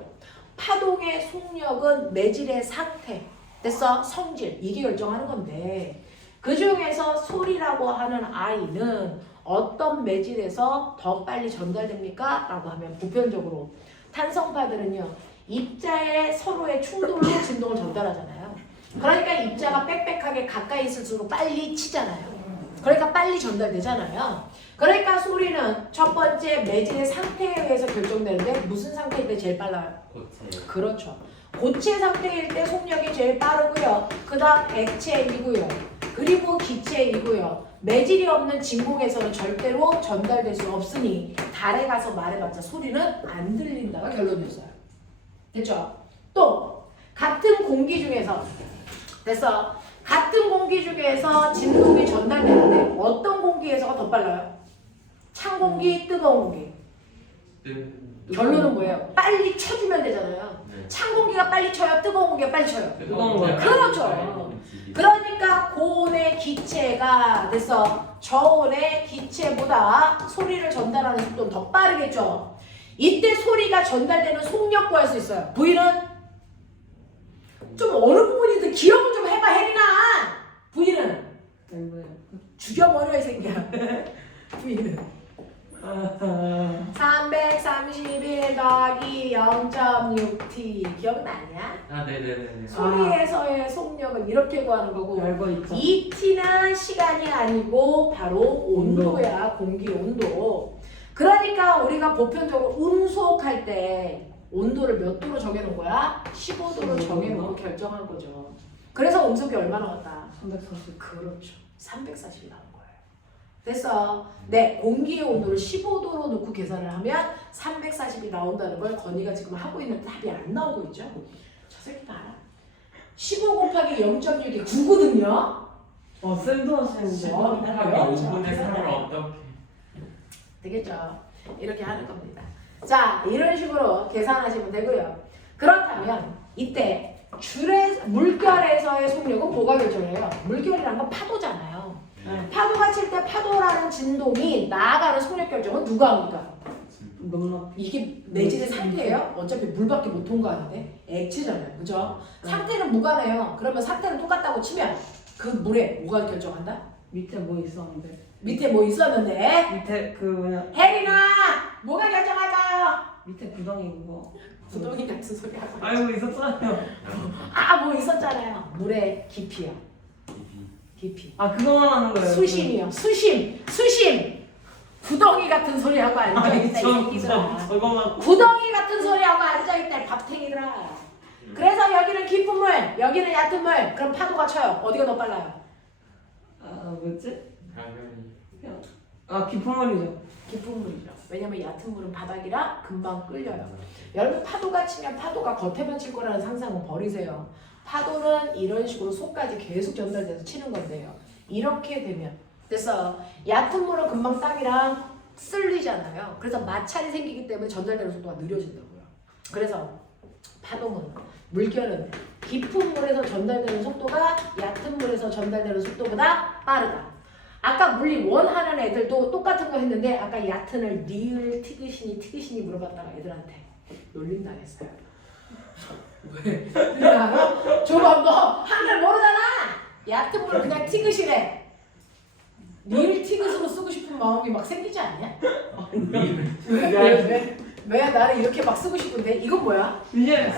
파동의 속력은 매질의 상태, 됐어? 성질, 이게 결정하는 건데 그 중에서 소리라고 하는 아이는 어떤 매질에서 더 빨리 전달됩니까? 라고 하면 보편적으로 탄성파들은요. 입자의 서로의 충돌로 진동을 전달하잖아요. 그러니까 입자가 빽빽하게 가까이 있을수록 빨리 치잖아요. 그러니까 빨리 전달되잖아요. 그러니까 소리는 첫 번째 매질의 상태에 의해서 결정되는데 무슨 상태일 때 제일 빨라요? 고체. 그렇죠. 고체 상태일 때 속력이 제일 빠르고요. 그 다음 액체이고요. 그리고 기체이고요. 매질이 없는 진공에서는 절대로 전달될 수 없으니 달에 가서 말해봤자 소리는 안 들린다가 결론이었어요. 됐죠? 또 같은 공기 중에서 됐어. 같은 공기 중에서 진동이 전달되는데 어떤 공기에서가 더 빨라요? 찬 공기, 뜨거운 공기. 결론은 뭐예요? 빨리 쳐주면 되잖아요. 네. 찬 공기가 빨리 쳐요? 뜨거운 공기가 빨리 쳐요? 뜨거운 거야. 그렇죠. 그러니까 고온의 기체가 됐어. 저온의 기체보다 소리를 전달하는 속도는 더 빠르겠죠. 이때 소리가 전달되는 속력 구할 수 있어요. V는 좀 어느 부분이든 기억을 좀 해봐 혜린아. V는 죽여버려 이 새끼야. V는 331 더하기 0.6t 기억나냐? 아, 네네네. 소리에서의 속력은 이렇게 구하는 거고 알고 있죠. 이 t는 시간이 아니고 바로 온도야. 공기 온도. 그러니까 우리가 보편적으로 음속할 때 온도를 몇 도로 정해놓은 거야? 15도로 정해놓고 결정한 거죠. 그래서 음속이 얼마나 왔다? 340. 그렇죠. 340이 나온 거예요. 됐어. 네, 공기의 온도를 15도로 놓고 계산을 하면 340이 나온다는 걸 건이가 지금 하고 있는 답이 안 나오고 있죠. 저 새끼 알아. 15 곱하기 0.6이 9거든요. 쌤도 하시는데. 곱하기 그렇죠. 5분의 3을 어떻게? 되겠죠. 이렇게 하는 겁니다. 자, 이런 식으로 계산하시면 되고요. 그렇다면 이때 물결에서의 속력은 뭐가 결정해요? 물결이란 건 파도잖아요. 파도가 칠 때 파도라는 진동이 나아가는 속력 결정은 누가 합니까? 너무나. 이게 내진의 상태예요? 어차피 물밖에 못 통과하는데 액체잖아요. 그죠? 상태는 무관해요. 그러면 상태는 똑같다고 치면 그 물에 뭐가 결정한다? 밑에 뭐 있었는데. 밑에 뭐 있었는데? 밑에 그 뭐냐. 혜린아! 뭐가 결정할까요? 밑에 구덩이 그거. 구덩이 같은 소리 하고 아이고 있었잖아요. 뭐 있었잖아요. 물의 깊이요. 깊이. 아 그거만 하는 거예요. 수심이요. 수심. 구덩이 같은 소리 하고 앉아있다 이 새끼들아. 저거만. 구덩이 같은 소리 하고 앉아있다 이 밥탱이들아. 그래서 여기는 깊은 물, 여기는 얕은 물. 그럼 파도가 쳐요. 어디가 더 빨라요? 뭐지? 당연히. 깊은 물이죠. 깊은 물이죠. 왜냐면 얕은 물은 바닥이라 금방 끌려요. 여러분 파도가 치면 파도가 겉에만 칠 거라는 상상은 버리세요. 파도는 이런 식으로 속까지 계속 전달돼서 치는 건데요. 이렇게 되면 그래서 얕은 물은 금방 땅이랑 쓸리잖아요. 그래서 마찰이 생기기 때문에 전달되는 속도가 느려진다고요. 그래서 파동은 물결은 깊은 물에서 전달되는 속도가 얕은 물에서 전달되는 속도보다 빠르다. 아까 물리 원하는 애들도 똑같은 거 했는데 아까 얕은을 니을 티그시니 물어봤다가 애들한테 놀림당했어요. 왜? 그러니까 저거 너 한글 모르잖아. 얕은 물을 그냥 티그시래. 니을 티그스로 쓰고 싶은 마음이 막 생기지 않냐? 왜 나는 이렇게 막 쓰고 싶은데 이건 뭐야? 이제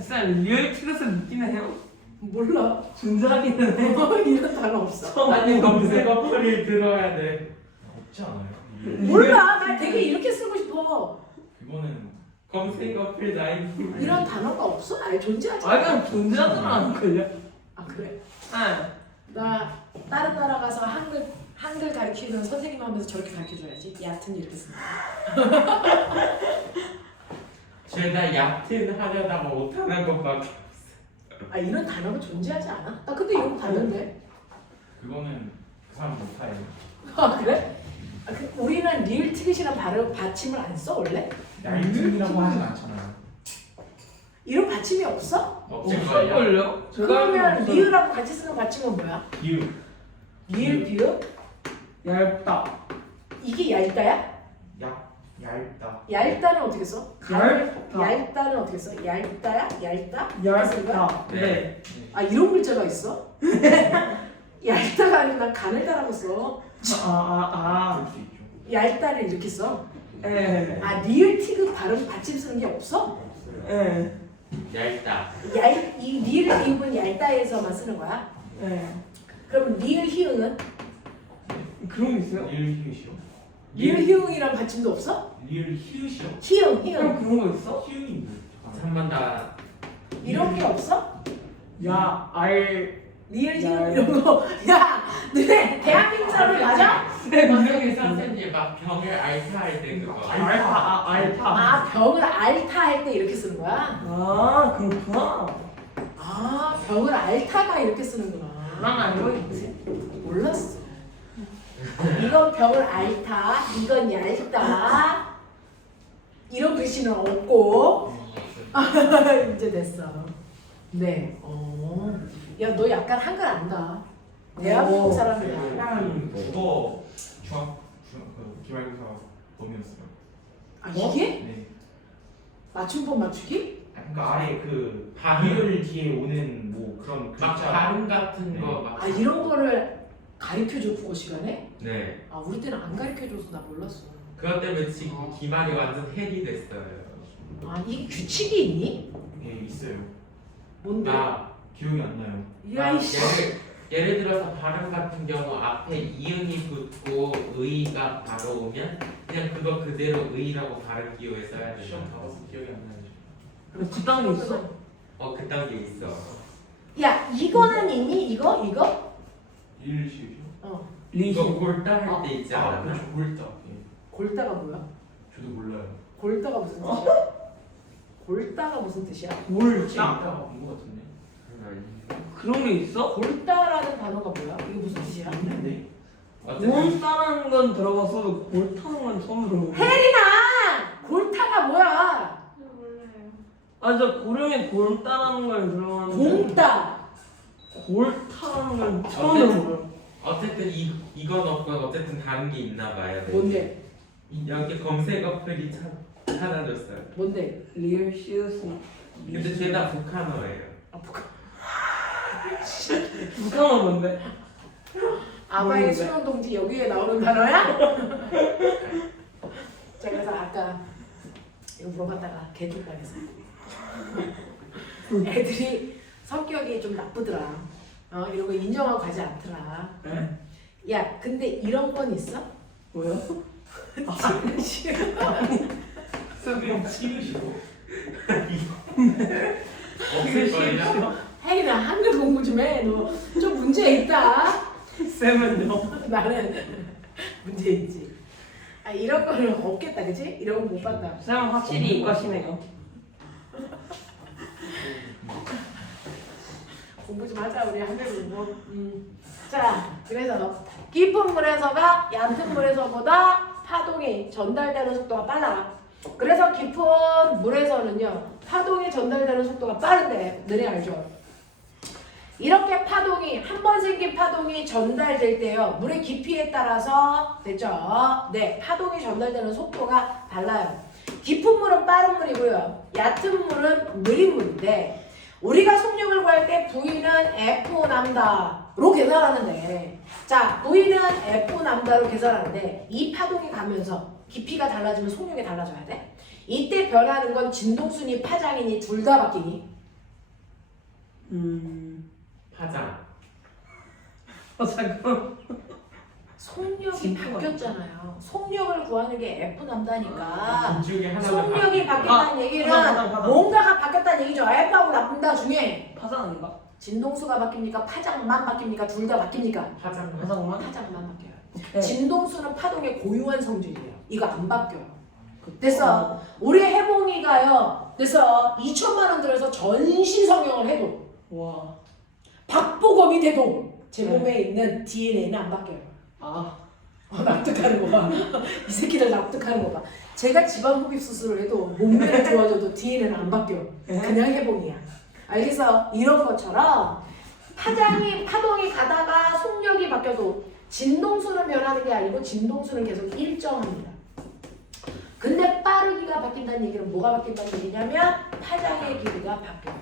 쌤 리얼 티그스 느끼는 해요? 몰라. 존재하기는 해. 이런 단어 없어. 아니 검색 어플을 들어야 돼. 없지 않아요? 몰라. 나 되게 이렇게 쓰고 싶어. 그거는 검색 어플 나인. 이런 단어가 없어? 아예 존재하지 아 그냥 존재하잖아 안 걸려? 아 그래? 네. 나 다른 나라 가서 한글 가르치는 선생님 하면서 저렇게 가르쳐줘야지. 얕은 이렇게 쓴다. 죄다 얕은 하려다가 못하는 것밖에. 아 이런 단어가 존재하지 않아? 나 근데 이런 거 봤는데. 그거는 그 사람 못해요. 아 그래? 우리는 리을 티귿이란 발음 받침을 안 써 원래? 얇은이라고 하진 않잖아요. 이런 받침이 없어? 없을걸요? 그러면 리을하고 같이 쓰는 받침은 뭐야? 비읍. 리을 비읍? 얇다. 이게 얇다야? 얇다. 얇다는 어떻게 써? 얇다. 얇다는 어떻게 써? 얇다야? 얇다? 이렇게 쓰는 거야? 얇다. 네. 아 이런 글자가 있어? 얇다가 아니고 난 가늘다라고 써. 그럴 수 있죠. 얇다를 이렇게 써. 네. 아 리을 티귿 발음 받침 쓰는 게 없어? 네. 얇다. 이 리을 비읍은 얇다에서만 쓰는 거야? 네. 그럼 리을 히읗은? 그런 게 있어요? 리을 히읗이요? 리을 히읗이란 받침도 없어? 리을 히읗이요? 히읗 그럼 그런 거 있어? 히읗이 뭐? 한번 다. 이런 게 없어? 야, 리을 히읗 이런 거. 야, 너네 대한민국 사람들 맞아? 선생님 선생님 막 병을 앓다 할 때 그거. 알파. 아 병을 앓다 할 때 이렇게 쓰는 거야? 그렇구나. 아 병을 앓다가 이렇게 쓰는구나. 난 알고 있지. 몰랐어. 이건 병을 앓다, 이건 얇다. 이런 글씨는 없고. 이제 됐어. 네. 야, 너 약간 한글 안다. 대한민국 사람이야. 약간 국어 그 기말고사 범위였어요. 아, 이게? 네. 맞춤법 맞추기? 그러니까 아예 그 비율 뒤에 오는 뭐 그런 막 글자. 발음 같은 거 막. 아, 이런 거를 가르쳐줘, 국어 시간에? 네. 아, 우리 때는 안 가르쳐줘서 나 몰랐어. 그것 때문에 지금 기말이 완전 헬이 됐어요. 아, 이게 규칙이 있니? 예, 있어요. 뭔데? 기억이 안 나요. 야, 이씨. 예를 들어서 발음 같은 경우 앞에 이응이 붙고 의가 바로 오면 그냥 그거 그대로 의라고 발음 기호에 써야 돼요. 시험 봐봐서 기억이 안 나요. 그 단계 있어? 그 단계 있어. 야, 이거는 있니? 이거? 리을 히읗이요? 이거 리시. 골다 할 때 있지 않았나? 그렇죠. 골다. 예. 골다가 뭐야? 저도 몰라요. 골다가 무슨 뜻이야? 골다가 무슨 뜻이야? 뭘 이따가 본 것 같은데. 그런 게 있어? 골다라는 단어가 뭐야? 이게 무슨 뜻이야? 있는데. 어쨌든 골다라는 건 들어봤어도 골타는 건 처음 들어보고. 혜린아! 골타가 뭐야? 아, 저 고령의 골다라는 걸 들어봤는데 공따. 골타라는 건 처음 어쨌든- 들어보고. 어쨌든 이건 없고 어쨌든 다른 게 있나 봐요. 네. 뭔데? 여기 검색 어플이 찾아줬어요. 뭔데? 리얼 시우스. 근데 죄다 북한어예요. 아, 북한은 뭔데? 아바의 뭔데? 수영동지 여기에 나오는 단어야? 자, 그래서 아까 이거 물어봤다가 개쪽 당했어요. 애들이 성격이 좀 나쁘더라. 이런 거 인정하고 가지 않더라. 네? 야, 근데 이런 건 있어? 뭐야? 수비형 치우시고. 없을걸요? 혜인아, 한글 공부 좀 해. 너 좀 문제 있다. 쌤은요? 나는 문제 있지. 아, 이런 거는 없겠다, 그치? 이런 거 못 봤다. 쌤은 확실히 이과시네요. 공부 좀 하자, 우리 한글 공부. 자, 그래서 깊은 물에서가 얕은 물에서보다 파동이 전달되는 속도가 빨라. 그래서 깊은 물에서는요, 파동이 전달되는 속도가 빠른데, 너네 알죠? 이렇게 파동이, 한 번 생긴 파동이 전달될 때요, 물의 깊이에 따라서, 됐죠? 네, 파동이 전달되는 속도가 달라요. 깊은 물은 빠른 물이고요, 얕은 물은 느린 물인데, 우리가 속력을 구할 때 V는 F 남다로 계산하는데, 자, V는 F 남다로 계산하는데, 이 파동이 가면서 깊이가 달라지면 속력이 달라져야 돼. 이때 변하는 건 진동수니 파장이니 둘 다 바뀌니? 파장. 잠깐. 속력이 진짜 바뀌었잖아요. 속력을 구하는 게 F 남다니까. 둘 중에 하나가 속력이 바뀌었다는 얘기는 파장. 뭔가가 바뀌었다는 얘기죠. F하고 나쁜다 중에 파장 아닌가? 진동수가 바뀝니까? 파장만 바뀝니까? 둘 다 바뀝니까? 파장. 파장만? 파장만 바뀌어요. 네. 진동수는 파동의 고유한 성질이에요. 이거 안 바뀌어요. 그래서 우리 해봉이가요. 그래서 2천만 원 들여서 전신 성형을 해도 와. 박보검이 돼도 제 몸에 있는 DNA는 안 바뀌어요. 아. 납득하는 거 봐. 이 새끼들 납득하는 거 봐. 제가 지방 흡입 수술을 해도 몸매가 좋아져도 DNA는 안 바뀌어. 그냥 해봉이야. 알겠어? 이런 것처럼 파동이 가다가 속력이 바뀌어도 진동수는 변하는 게 아니고 진동수는 계속 일정합니다. 근데 빠르기가 바뀐다는 얘기는 뭐가 바뀐다는 얘기냐면 파장의 길이가 바뀌어요.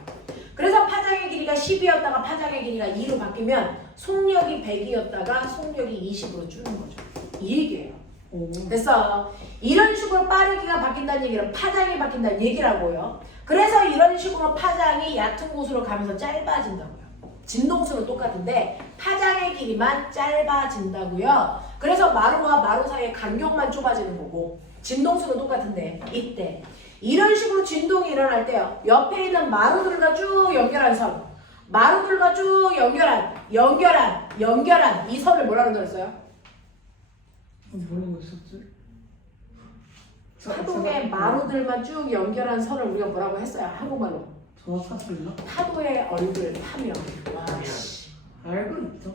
그래서 파장의 길이가 10이었다가 파장의 길이가 2로 바뀌면 속력이 100이었다가 속력이 20으로 주는 거죠. 이 얘기예요. 오. 됐어. 이런 식으로 빠르기가 바뀐다는 얘기는 파장이 바뀐다는 얘기라고요. 그래서 이런 식으로 파장이 얕은 곳으로 가면서 짧아진다고요. 진동수는 똑같은데 파장의 길이만 짧아진다고요. 그래서 마루와 마루 사이의 간격만 좁아지는 거고 진동수는 똑같은데 이때 이런 식으로 진동이 일어날 때요. 옆에 있는 마루들과 쭉 연결한 선, 마루들과 쭉 연결한 이 선을 뭐라고 그랬어요? 뭐라고 했었지? 파동의 마루들만 쭉 연결한 선을 우리가 뭐라고 했어요? 한국말로. 정확하실라? 파도의 얼굴 파면. 와, 씨. 알고 있죠.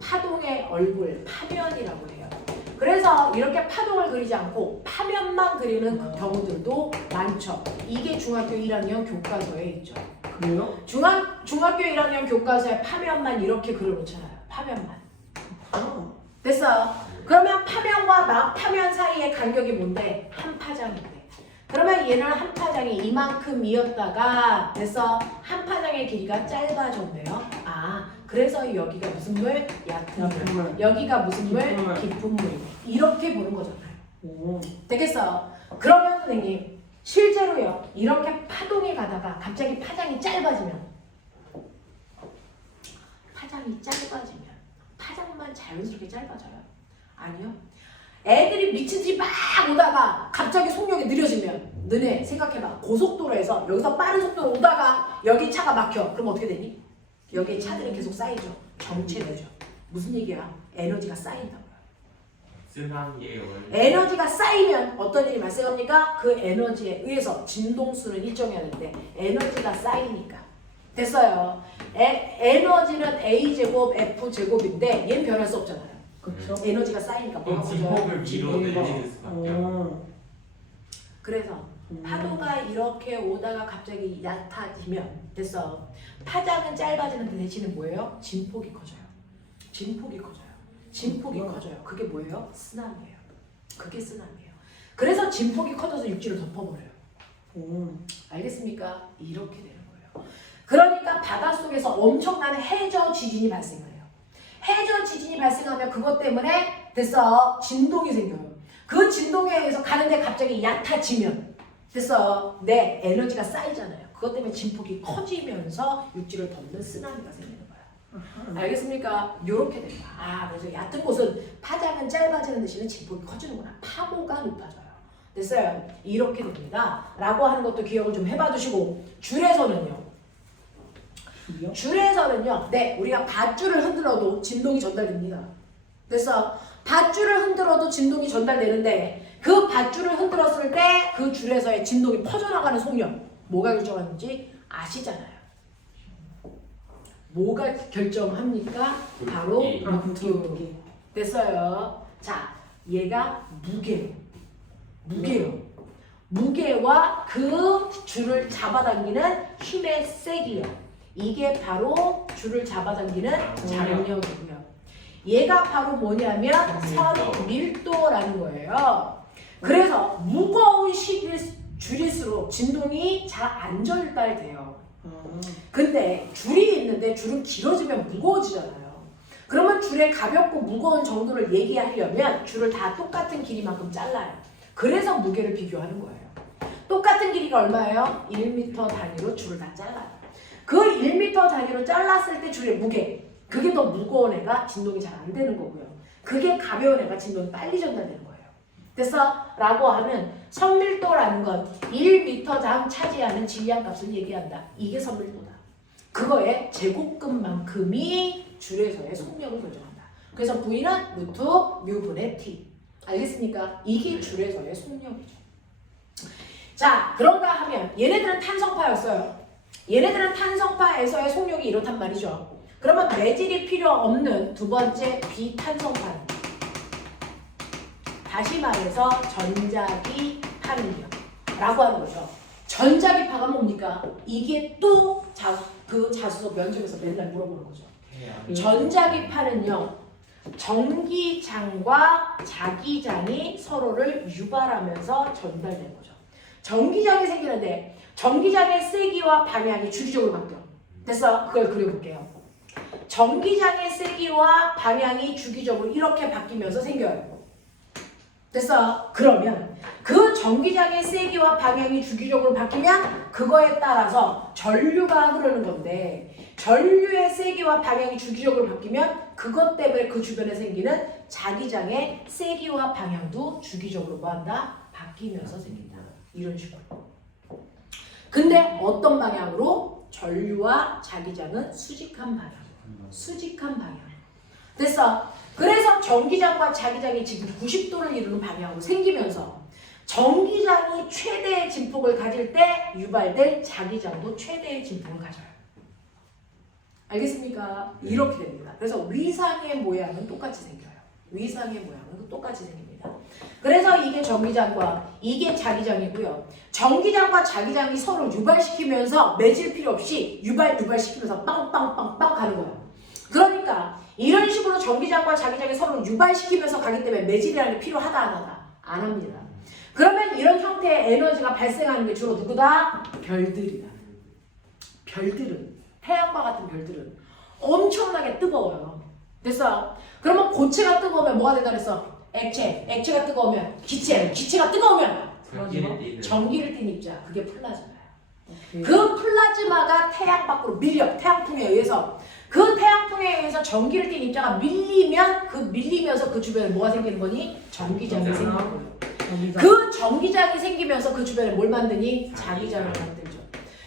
파동의 얼굴 파면이라고 해요. 그래서 이렇게 파동을 그리지 않고 파면만 그리는 경우들도 많죠. 이게 중학교 1학년 교과서에 있죠. 그래요? 중학교 1학년 교과서에 파면만 이렇게 그려놓잖아요. 파면만. 아. 됐어. 그러면 파면과 막파면 사이의 간격이 뭔데? 한 파장인데. 그러면 얘는 한 파장이 이만큼이었다가 됐어. 한 파장의 길이가 짧아졌네요. 아, 그래서 여기가 무슨 물? 얕은 물. 여기가 무슨 물? 깊은 물. 깊은 물. 이렇게 보는 거잖아요. 오. 되겠어. 그러면 선생님 실제로요. 이렇게 파동이 가다가 갑자기 파장이 짧아지면 파장만 자연스럽게 짧아져요? 아니요. 애들이 미친 듯이 막 오다가 갑자기 속력이 느려지면 너네 생각해봐. 고속도로에서 여기서 빠른 속도로 오다가 여기 차가 막혀. 그럼 어떻게 되니? 여기에 차들이 계속 쌓이죠. 정체되죠. 무슨 얘기야? 에너지가 쌓인다고요. 쓰나미의 원리. 에너지가 쌓이면 어떤 일이 발생합니까? 그 에너지에 의해서 진동수는 일정해야 되는데 에너지가 쌓이니까 됐어요. 에너지는 A제곱 F제곱인데 얘는 변할 수 없잖아요. 그쵸? 에너지가 쌓이니까 그럼 뭐가 진폭을 거죠? 위로 늘리는 수밖에 없어. 그래서 파도가 이렇게 오다가 갑자기 얕아지면 됐어. 파장은 짧아지는 대신에 뭐예요? 진폭이 커져요. 진폭이 커져요. 진폭이 커져요. 그게 뭐예요? 쓰나미예요. 그게 쓰나미예요. 그래서 진폭이 커져서 육지를 덮어버려요. 알겠습니까? 이렇게 되는 거예요. 그러니까 바닷속에서 엄청난 해저 지진이 발생해요. 해저 지진이 발생하면 그것 때문에 됐어. 진동이 생겨요. 그 진동에 의해서 가는데 갑자기 얕아지면 됐어. 내 에너지가 쌓이잖아요. 그것 때문에 진폭이 커지면서 육지를 덮는 쓰나미가 생기는 거야. 알겠습니까? 이렇게 됩니다. 그래서 얕은 곳은 파장은 짧아지는 대신에 진폭이 커지는구나. 파고가 높아져요. 됐어요? 이렇게 됩니다. 라고 하는 것도 기억을 좀 해봐 두시고 줄에서는요. 줄에서는요. 네, 우리가 밧줄을 흔들어도 진동이 전달됩니다. 됐어? 밧줄을 흔들어도 진동이 전달되는데 그 밧줄을 흔들었을 때 그 줄에서의 진동이 퍼져나가는 속력 뭐가 결정하는지 아시잖아요. 뭐가 결정합니까? 바로 무게. 됐어요. 자, 얘가 무게예요. 무게와 그 줄을 잡아당기는 힘의 세기요. 이게 바로 줄을 잡아당기는 장력이고요. 얘가 바로 뭐냐면 선밀도라는 거예요. 그래서 무거운 줄일수록 진동이 잘 안 전달돼요. 근데 줄이 있는데 줄은 길어지면 무거워지잖아요. 그러면 줄의 가볍고 무거운 정도를 얘기하려면 줄을 다 똑같은 길이만큼 잘라요. 그래서 무게를 비교하는 거예요. 똑같은 길이가 얼마예요? 1m 단위로 줄을 다 잘라요. 그 1m 단위로 잘랐을 때 줄의 무게, 그게 더 무거운 애가 진동이 잘 안 되는 거고요. 그게 가벼운 애가 진동이 빨리 전달되는 거예요. 됐어? 라고 하는 선밀도라는 건 1m당 차지하는 질량값을 얘기한다. 이게 선밀도다. 그거의 제곱근만큼이 줄에서의 속력을 결정한다. 그래서 V는 루트 뮤분의 T. 알겠습니까? 이게 줄에서의 속력이죠. 자, 그런가 하면 얘네들은 탄성파였어요. 얘네들은 탄성파에서의 속력이 이렇단 말이죠. 그러면 매질이 필요 없는 두 번째 비탄성파는 다시 말해서 전자기파는요 라고 하는 거죠. 전자기파가 뭡니까? 이게 또 그 자수서 면접에서 맨날 물어보는 거죠. 전자기파는요 전기장과 자기장이 서로를 유발하면서 전달되는 거죠. 전기장이 생기는데 전기장의 세기와 방향이 주기적으로 바뀌어. 됐어? 그걸 그려볼게요. 전기장의 세기와 방향이 주기적으로 이렇게 바뀌면서 생겨요. 됐어? 그러면 그 전기장의 세기와 방향이 주기적으로 바뀌면 그거에 따라서 전류가 흐르는 건데 전류의 세기와 방향이 주기적으로 바뀌면 그것 때문에 그 주변에 생기는 자기장의 세기와 방향도 주기적으로 뭐한다? 바뀌면서 생긴다. 이런 식으로. 근데 어떤 방향으로? 전류와 자기장은 수직한 방향. 수직한 방향. 됐어? 그래서 전기장과 자기장이 지금 90도를 이루는 방향으로 생기면서 전기장이 최대의 진폭을 가질 때 유발될 자기장도 최대의 진폭을 가져요. 알겠습니까? 이렇게 됩니다. 그래서 위상의 모양은 똑같이 생겨요. 위상의 모양은 똑같이 생깁니다. 그래서 이게 전기장과 이게 자기장이고요. 전기장과 자기장이 서로 유발시키면서 매질 필요 없이 유발시키면서 빵빵빵빵 가는 거예요. 그러니까 이런 식으로 전기장과 자기장이 서로 유발시키면서 가기 때문에 매질이라는 게 필요하다 안 하다? 안 합니다. 그러면 이런 형태의 에너지가 발생하는 게 주로 누구다? 별들이다. 별들은 태양과 같은 별들은 엄청나게 뜨거워요. 됐어? 그러면 고체가 뜨거우면 뭐가 된다 그랬어? 액체가 뜨거우면 기체가 뜨거우면 전기를 띤 입자. 그게 플라즈마예요. 그 플라즈마가 태양 밖으로 밀려. 태양풍에 의해서 그 태양풍에 의해서 전기를 띤 입자가 밀리면서 그 주변에 뭐가 생기는 거니? 전기장이 생기는 거예요. 그 전기장이 생기면서 그 주변에 뭘 만드니? 자기장을 만들죠.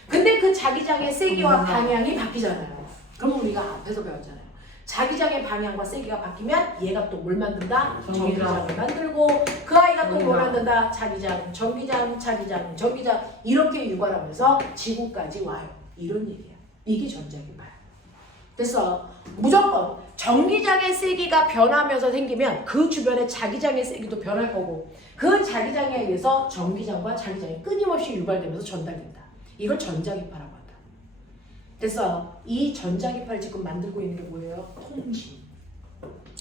근데 그 자기장의 세기와 방향이 바뀌잖아요. 그럼 우리가 앞에서 배웠잖아요. 자기장의 방향과 세기가 바뀌면 얘가 또 뭘 만든다? 전기장을 만들고 그 아이가 또 뭘 만든다? 자기장, 전기장, 자기장, 전기장 이렇게 유발하면서 지구까지 와요. 이런 얘기야. 이게 전자기파야. 그래서 무조건 전기장의 세기가 변하면서 생기면 그 주변에 자기장의 세기도 변할 거고 그 자기장에 의해서 전기장과 자기장이 끊임없이 유발되면서 전달된다. 이걸 전자기파라고 한다. 그래서 이 전자기파를 지금 만들고 있는 게 뭐예요? 통신.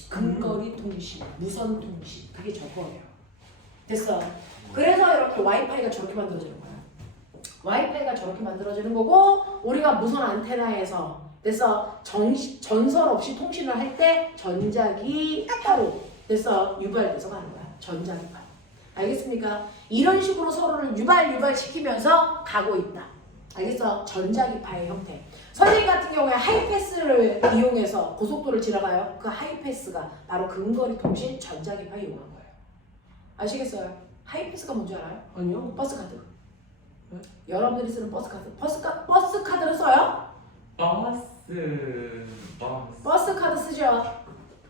근거리 통신, 무선 통신. 그게 저거예요. 됐어. 그래서 이렇게 와이파이가 저렇게 만들어지는 거야. 와이파이가 저렇게 만들어지는 거고 우리가 무선 안테나에서 그래서 전설 없이 통신을 할 때 전자기파로 그래서 유발돼서 가는 거야. 전자기파. 알겠습니까? 이런 식으로 서로를 유발시키면서 가고 있다. 알겠어? 전자기파의 형태. 선생님 같은 경우에 하이패스를 이용해서 고속도로를 지나가요. 그 하이패스가 바로 근거리 통신 전자기파 이용한 거예요. 아시겠어요? 하이패스가 뭔지 알아요? 아니요. 버스카드. 네? 여러분들이 쓰는 버스카드. 버스카드를 써요? 버스카드 쓰죠?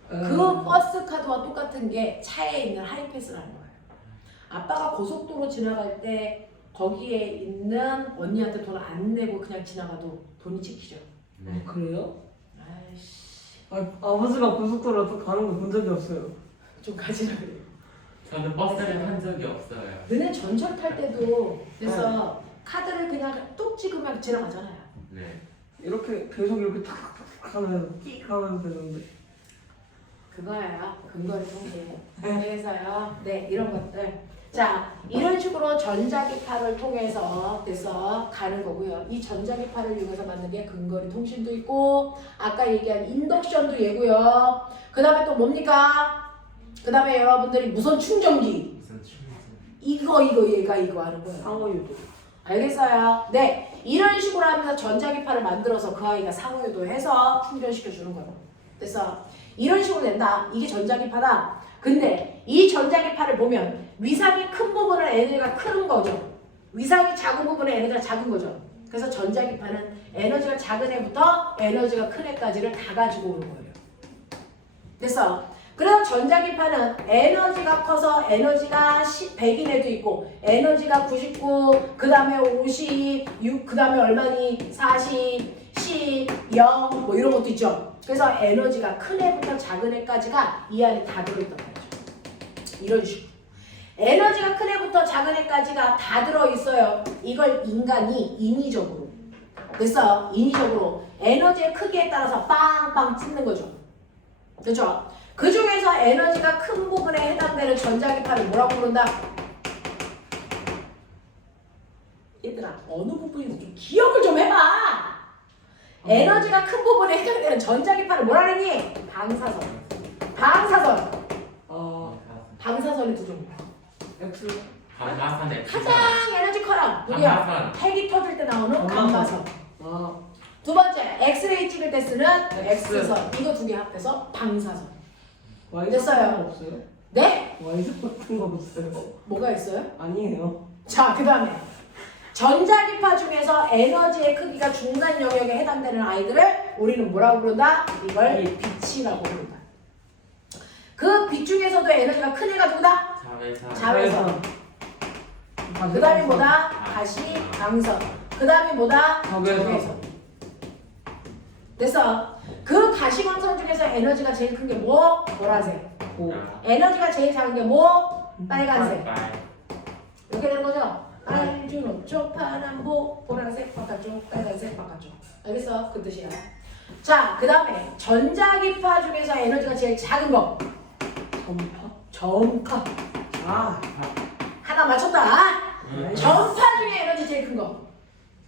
그 버스카드와 똑같은 게 차에 있는 하이패스라는 거예요. 아빠가 고속도로 지나갈 때 거기에 있는 언니한테 돈 안 내고 그냥 지나가도 돈이 찍히죠. 네. 그래요? 아이씨, 아버지가 고속도로 가는 거 본 적이 없어요. 좀 가지라 그래요. 저는 버스를 탄 적이 없어요. 너네 전철 탈 때도 그래서 카드를 그냥 뚝 찍으면 지나가잖아요. 네. 이렇게 계속 이렇게 탁탁탁 하면 띡 하면 되는데. 그거예요. 근거리 통신. 그래서요. 네, 이런 것들. 자, 이런 식으로 전자기파를 통해서 돼서 가는 거고요. 이 전자기파를 이용해서 만든 게 근거리 통신도 있고 아까 얘기한 인덕션도 얘고요. 그 다음에 또 뭡니까? 그 다음에 여러분들이 무선 충전기. 무슨 충전? 얘가 이거 하는 거예요. 상호유도. 알겠어요? 네. 이런 식으로 하면서 전자기파를 만들어서 그 아이가 상호유도해서 충전시켜 주는 거예요. 그래서 이런 식으로 된다. 이게 전자기파다. 근데 이 전자기파를 보면 위상이 큰 부분은 에너지가 큰 거죠. 위상이 작은 부분은 에너지가 작은 거죠. 그래서 전자기파는 에너지가 작은 애부터 에너지가 큰 애까지를 다 가지고 오는 거예요. 그래서 전자기파는 에너지가 커서 에너지가 100인 애도 있고 에너지가 99, 그 다음에 56, 그 다음에 얼마니 40, 10, 0 뭐 이런 것도 있죠. 그래서 에너지가 큰 애부터 작은 애까지가 이 안에 다 들어있단 말이죠. 이런 식으로. 에너지가 큰 애부터 작은 애까지가 다 들어있어요. 이걸 인간이 인위적으로. 그래서 인위적으로 에너지의 크기에 따라서 빵빵 찍는 거죠. 그렇죠? 그 중에서 에너지가 큰 부분에 해당되는 전자기파를 뭐라고 부른다? 얘들아, 어느 부분인지 좀 기억을 좀 해봐. 에너지가 큰 부분에 해당되는 전자기파를 뭐라 그러니? 방사선. 방사선이 두 종류야. X. 방사선 X. 가장 에너지 커라. 누구야? 방사선. 핵이 터질 때 나오는 방사선. 두 번째, 엑스레이 찍을 때 쓰는 X선. 이거 두 개 합해서 방사선. 됐어요. 없어요? 네? 와이드 같은 거 없어요? 뭐가 있어요? 아니에요. 자, 그 다음에 전자기파 중에서 에너지의 크기가 중간 영역에 해당되는 아이들을 우리는 뭐라고 부른다? 이걸 빛이라고 부른다. 그 빛 중에서도 에너지가 큰 애가 누구다? 자외선. 그 다음에 뭐다? 가시방선. 그 다음에 뭐다? 적외선. 됐어. 그 가시방선 중에서 에너지가 제일 큰 게 뭐? 보라색. 에너지가 제일 작은 게 뭐? 빨간색. 이렇게 되는 거죠? 빨주노초 파란보 보라색 바깥쪽 빨간색 바깥쪽. 알겠어? 그 뜻이야. 자, 그 다음에 전자기파 중에서 에너지가 제일 작은 거. 전파. 하나 맞췄다. 전파 중에 에너지 제일 큰 거.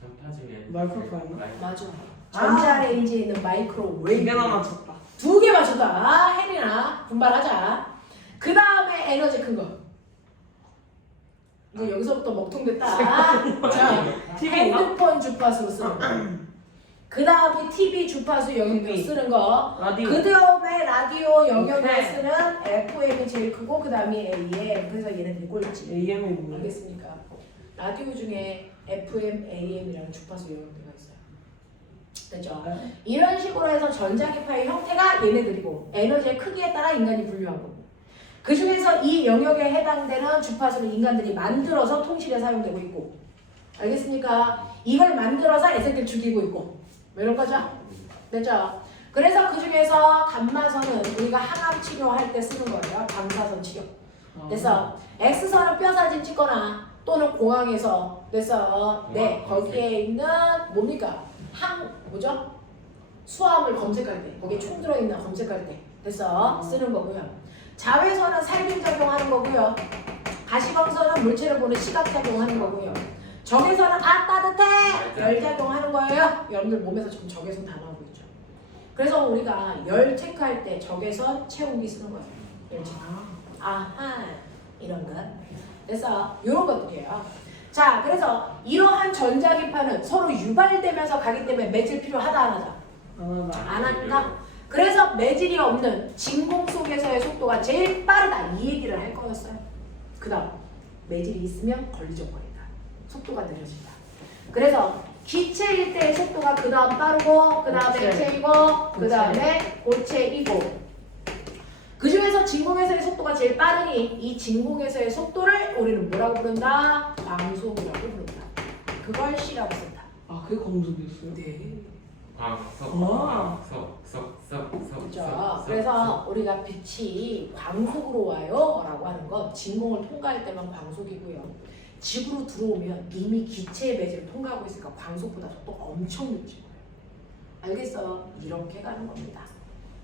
전파 중에 마이크로파이나? 맞아. 전자레인지에 있는 마이크로웨이브. 2개나 맞췄다. 2개 맞췄다. 혜린아 분발하자. 그 다음에 에너지 큰 거. 이제 여기서부터 먹통됐다. 자, TV인가? 핸드폰 주파수 쓰는 거. 그 다음에 TV 주파수 영역으로 쓰는 거. 라디오. 그 다음에 라디오 영역으로 오케이. 쓰는 FM이 제일 크고 그 다음에 AM. 그래서 얘네들이 꼴찌. AM이 뭐예요? 알겠습니까? 라디오 중에 FM, AM이라는 주파수 영역대가 있어요. 그렇죠? 이런 식으로 해서 전자기파의 형태가 얘네들이고 에너지의 크기에 따라 인간이 분류한 거고 그 중에서 이 영역에 해당되는 주파수를 인간들이 만들어서 통신에 사용되고 있고 알겠습니까? 이걸 만들어서 애새끼를 죽이고 있고 뭐 이런 거죠? 됐죠? 그래서 그 중에서 감마선은 우리가 항암 치료할 때 쓰는 거예요. 방사선 치료. 그래서 X선은 뼈 사진 찍거나 또는 공항에서 그래서 네 거기에 있는 뭡니까? 뭐죠? 수화물 검색할 때 거기에 총 들어있나 검색할 때 그래서 쓰는 거고요. 자외선은 살균 작용하는 거고요. 가시광선은 물체를 보는 시각 작용하는 거고요. 적외선은 따뜻해 열 작용하는 거예요. 여러분들 몸에서 지금 적외선 다 나오고 있죠. 그래서 우리가 열 체크할 때 적외선 채우기 쓰는 거예요. 열 체크. 아하 이런 것. 그래서 이런 것들이에요. 자, 그래서 이러한 전자기파는 서로 유발되면서 가기 때문에 매질 필요하다 안 하다? 안 한다. 그래서 매질이 없는 진공 속에서의 속도가 제일 빠르다 이 얘기를 할 거였어요. 그 다음 매질이 있으면 걸리적거린다. 속도가 느려진다. 그래서 기체일 때의 속도가 그 다음 빠르고 그 다음에 액체이고 그 다음에 고체이고 그 중에서 진공에서의 속도가 제일 빠르니 이 진공에서의 속도를 우리는 뭐라고 부른다? 광속이라고 부른다. 그걸 C라고 쓴다. 아 그게 광속이었어요? 네. 그렇죠. 그래서 우리가 빛이 광속으로 와요 라고 하는 건 진공을 통과할 때만 광속이고요. 지구로 들어오면 이미 기체의 매질을 통과하고 있으니까 광속보다 속도가 엄청 늦은 거예요. 알겠어요? 이렇게 가는 겁니다.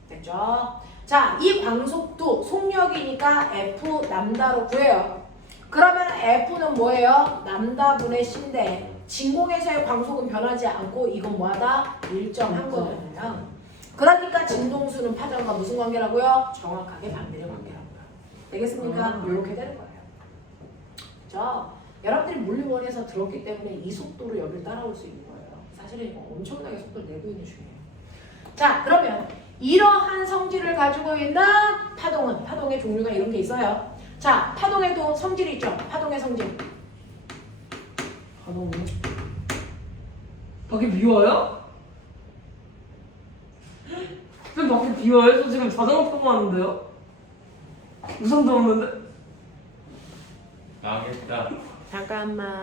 됐죠? 자, 이 광속도 속력이니까 F 람다로 구해요. 그러면 F는 뭐예요? 람다분의 C인데 진공에서의 광속은 변하지 않고 이건 뭐하다? 일정한 거잖아요. 그러니까 진동수는 파장과 무슨 관계라고요? 정확하게 반비례 관계라고요. 되겠습니까? 이렇게 되는 거예요. 그렇죠? 여러분들이 물리원에서 들었기 때문에 이 속도로 여기를 따라올 수 있는 거예요. 사실은 이거 엄청나게 속도를 내고 있는 중이에요. 자, 그러면 이러한 성질을 가지고 있는 파동은 파동의 종류가 이런 게 있어요. 자, 파동에도 성질이 있죠. 파동의 성질. 파동이? 밖에 비와요? 왜 밖에 비와요? 저 지금 자전거 타고 왔는데요? 우산도 없는데? 망했다. 잠깐만.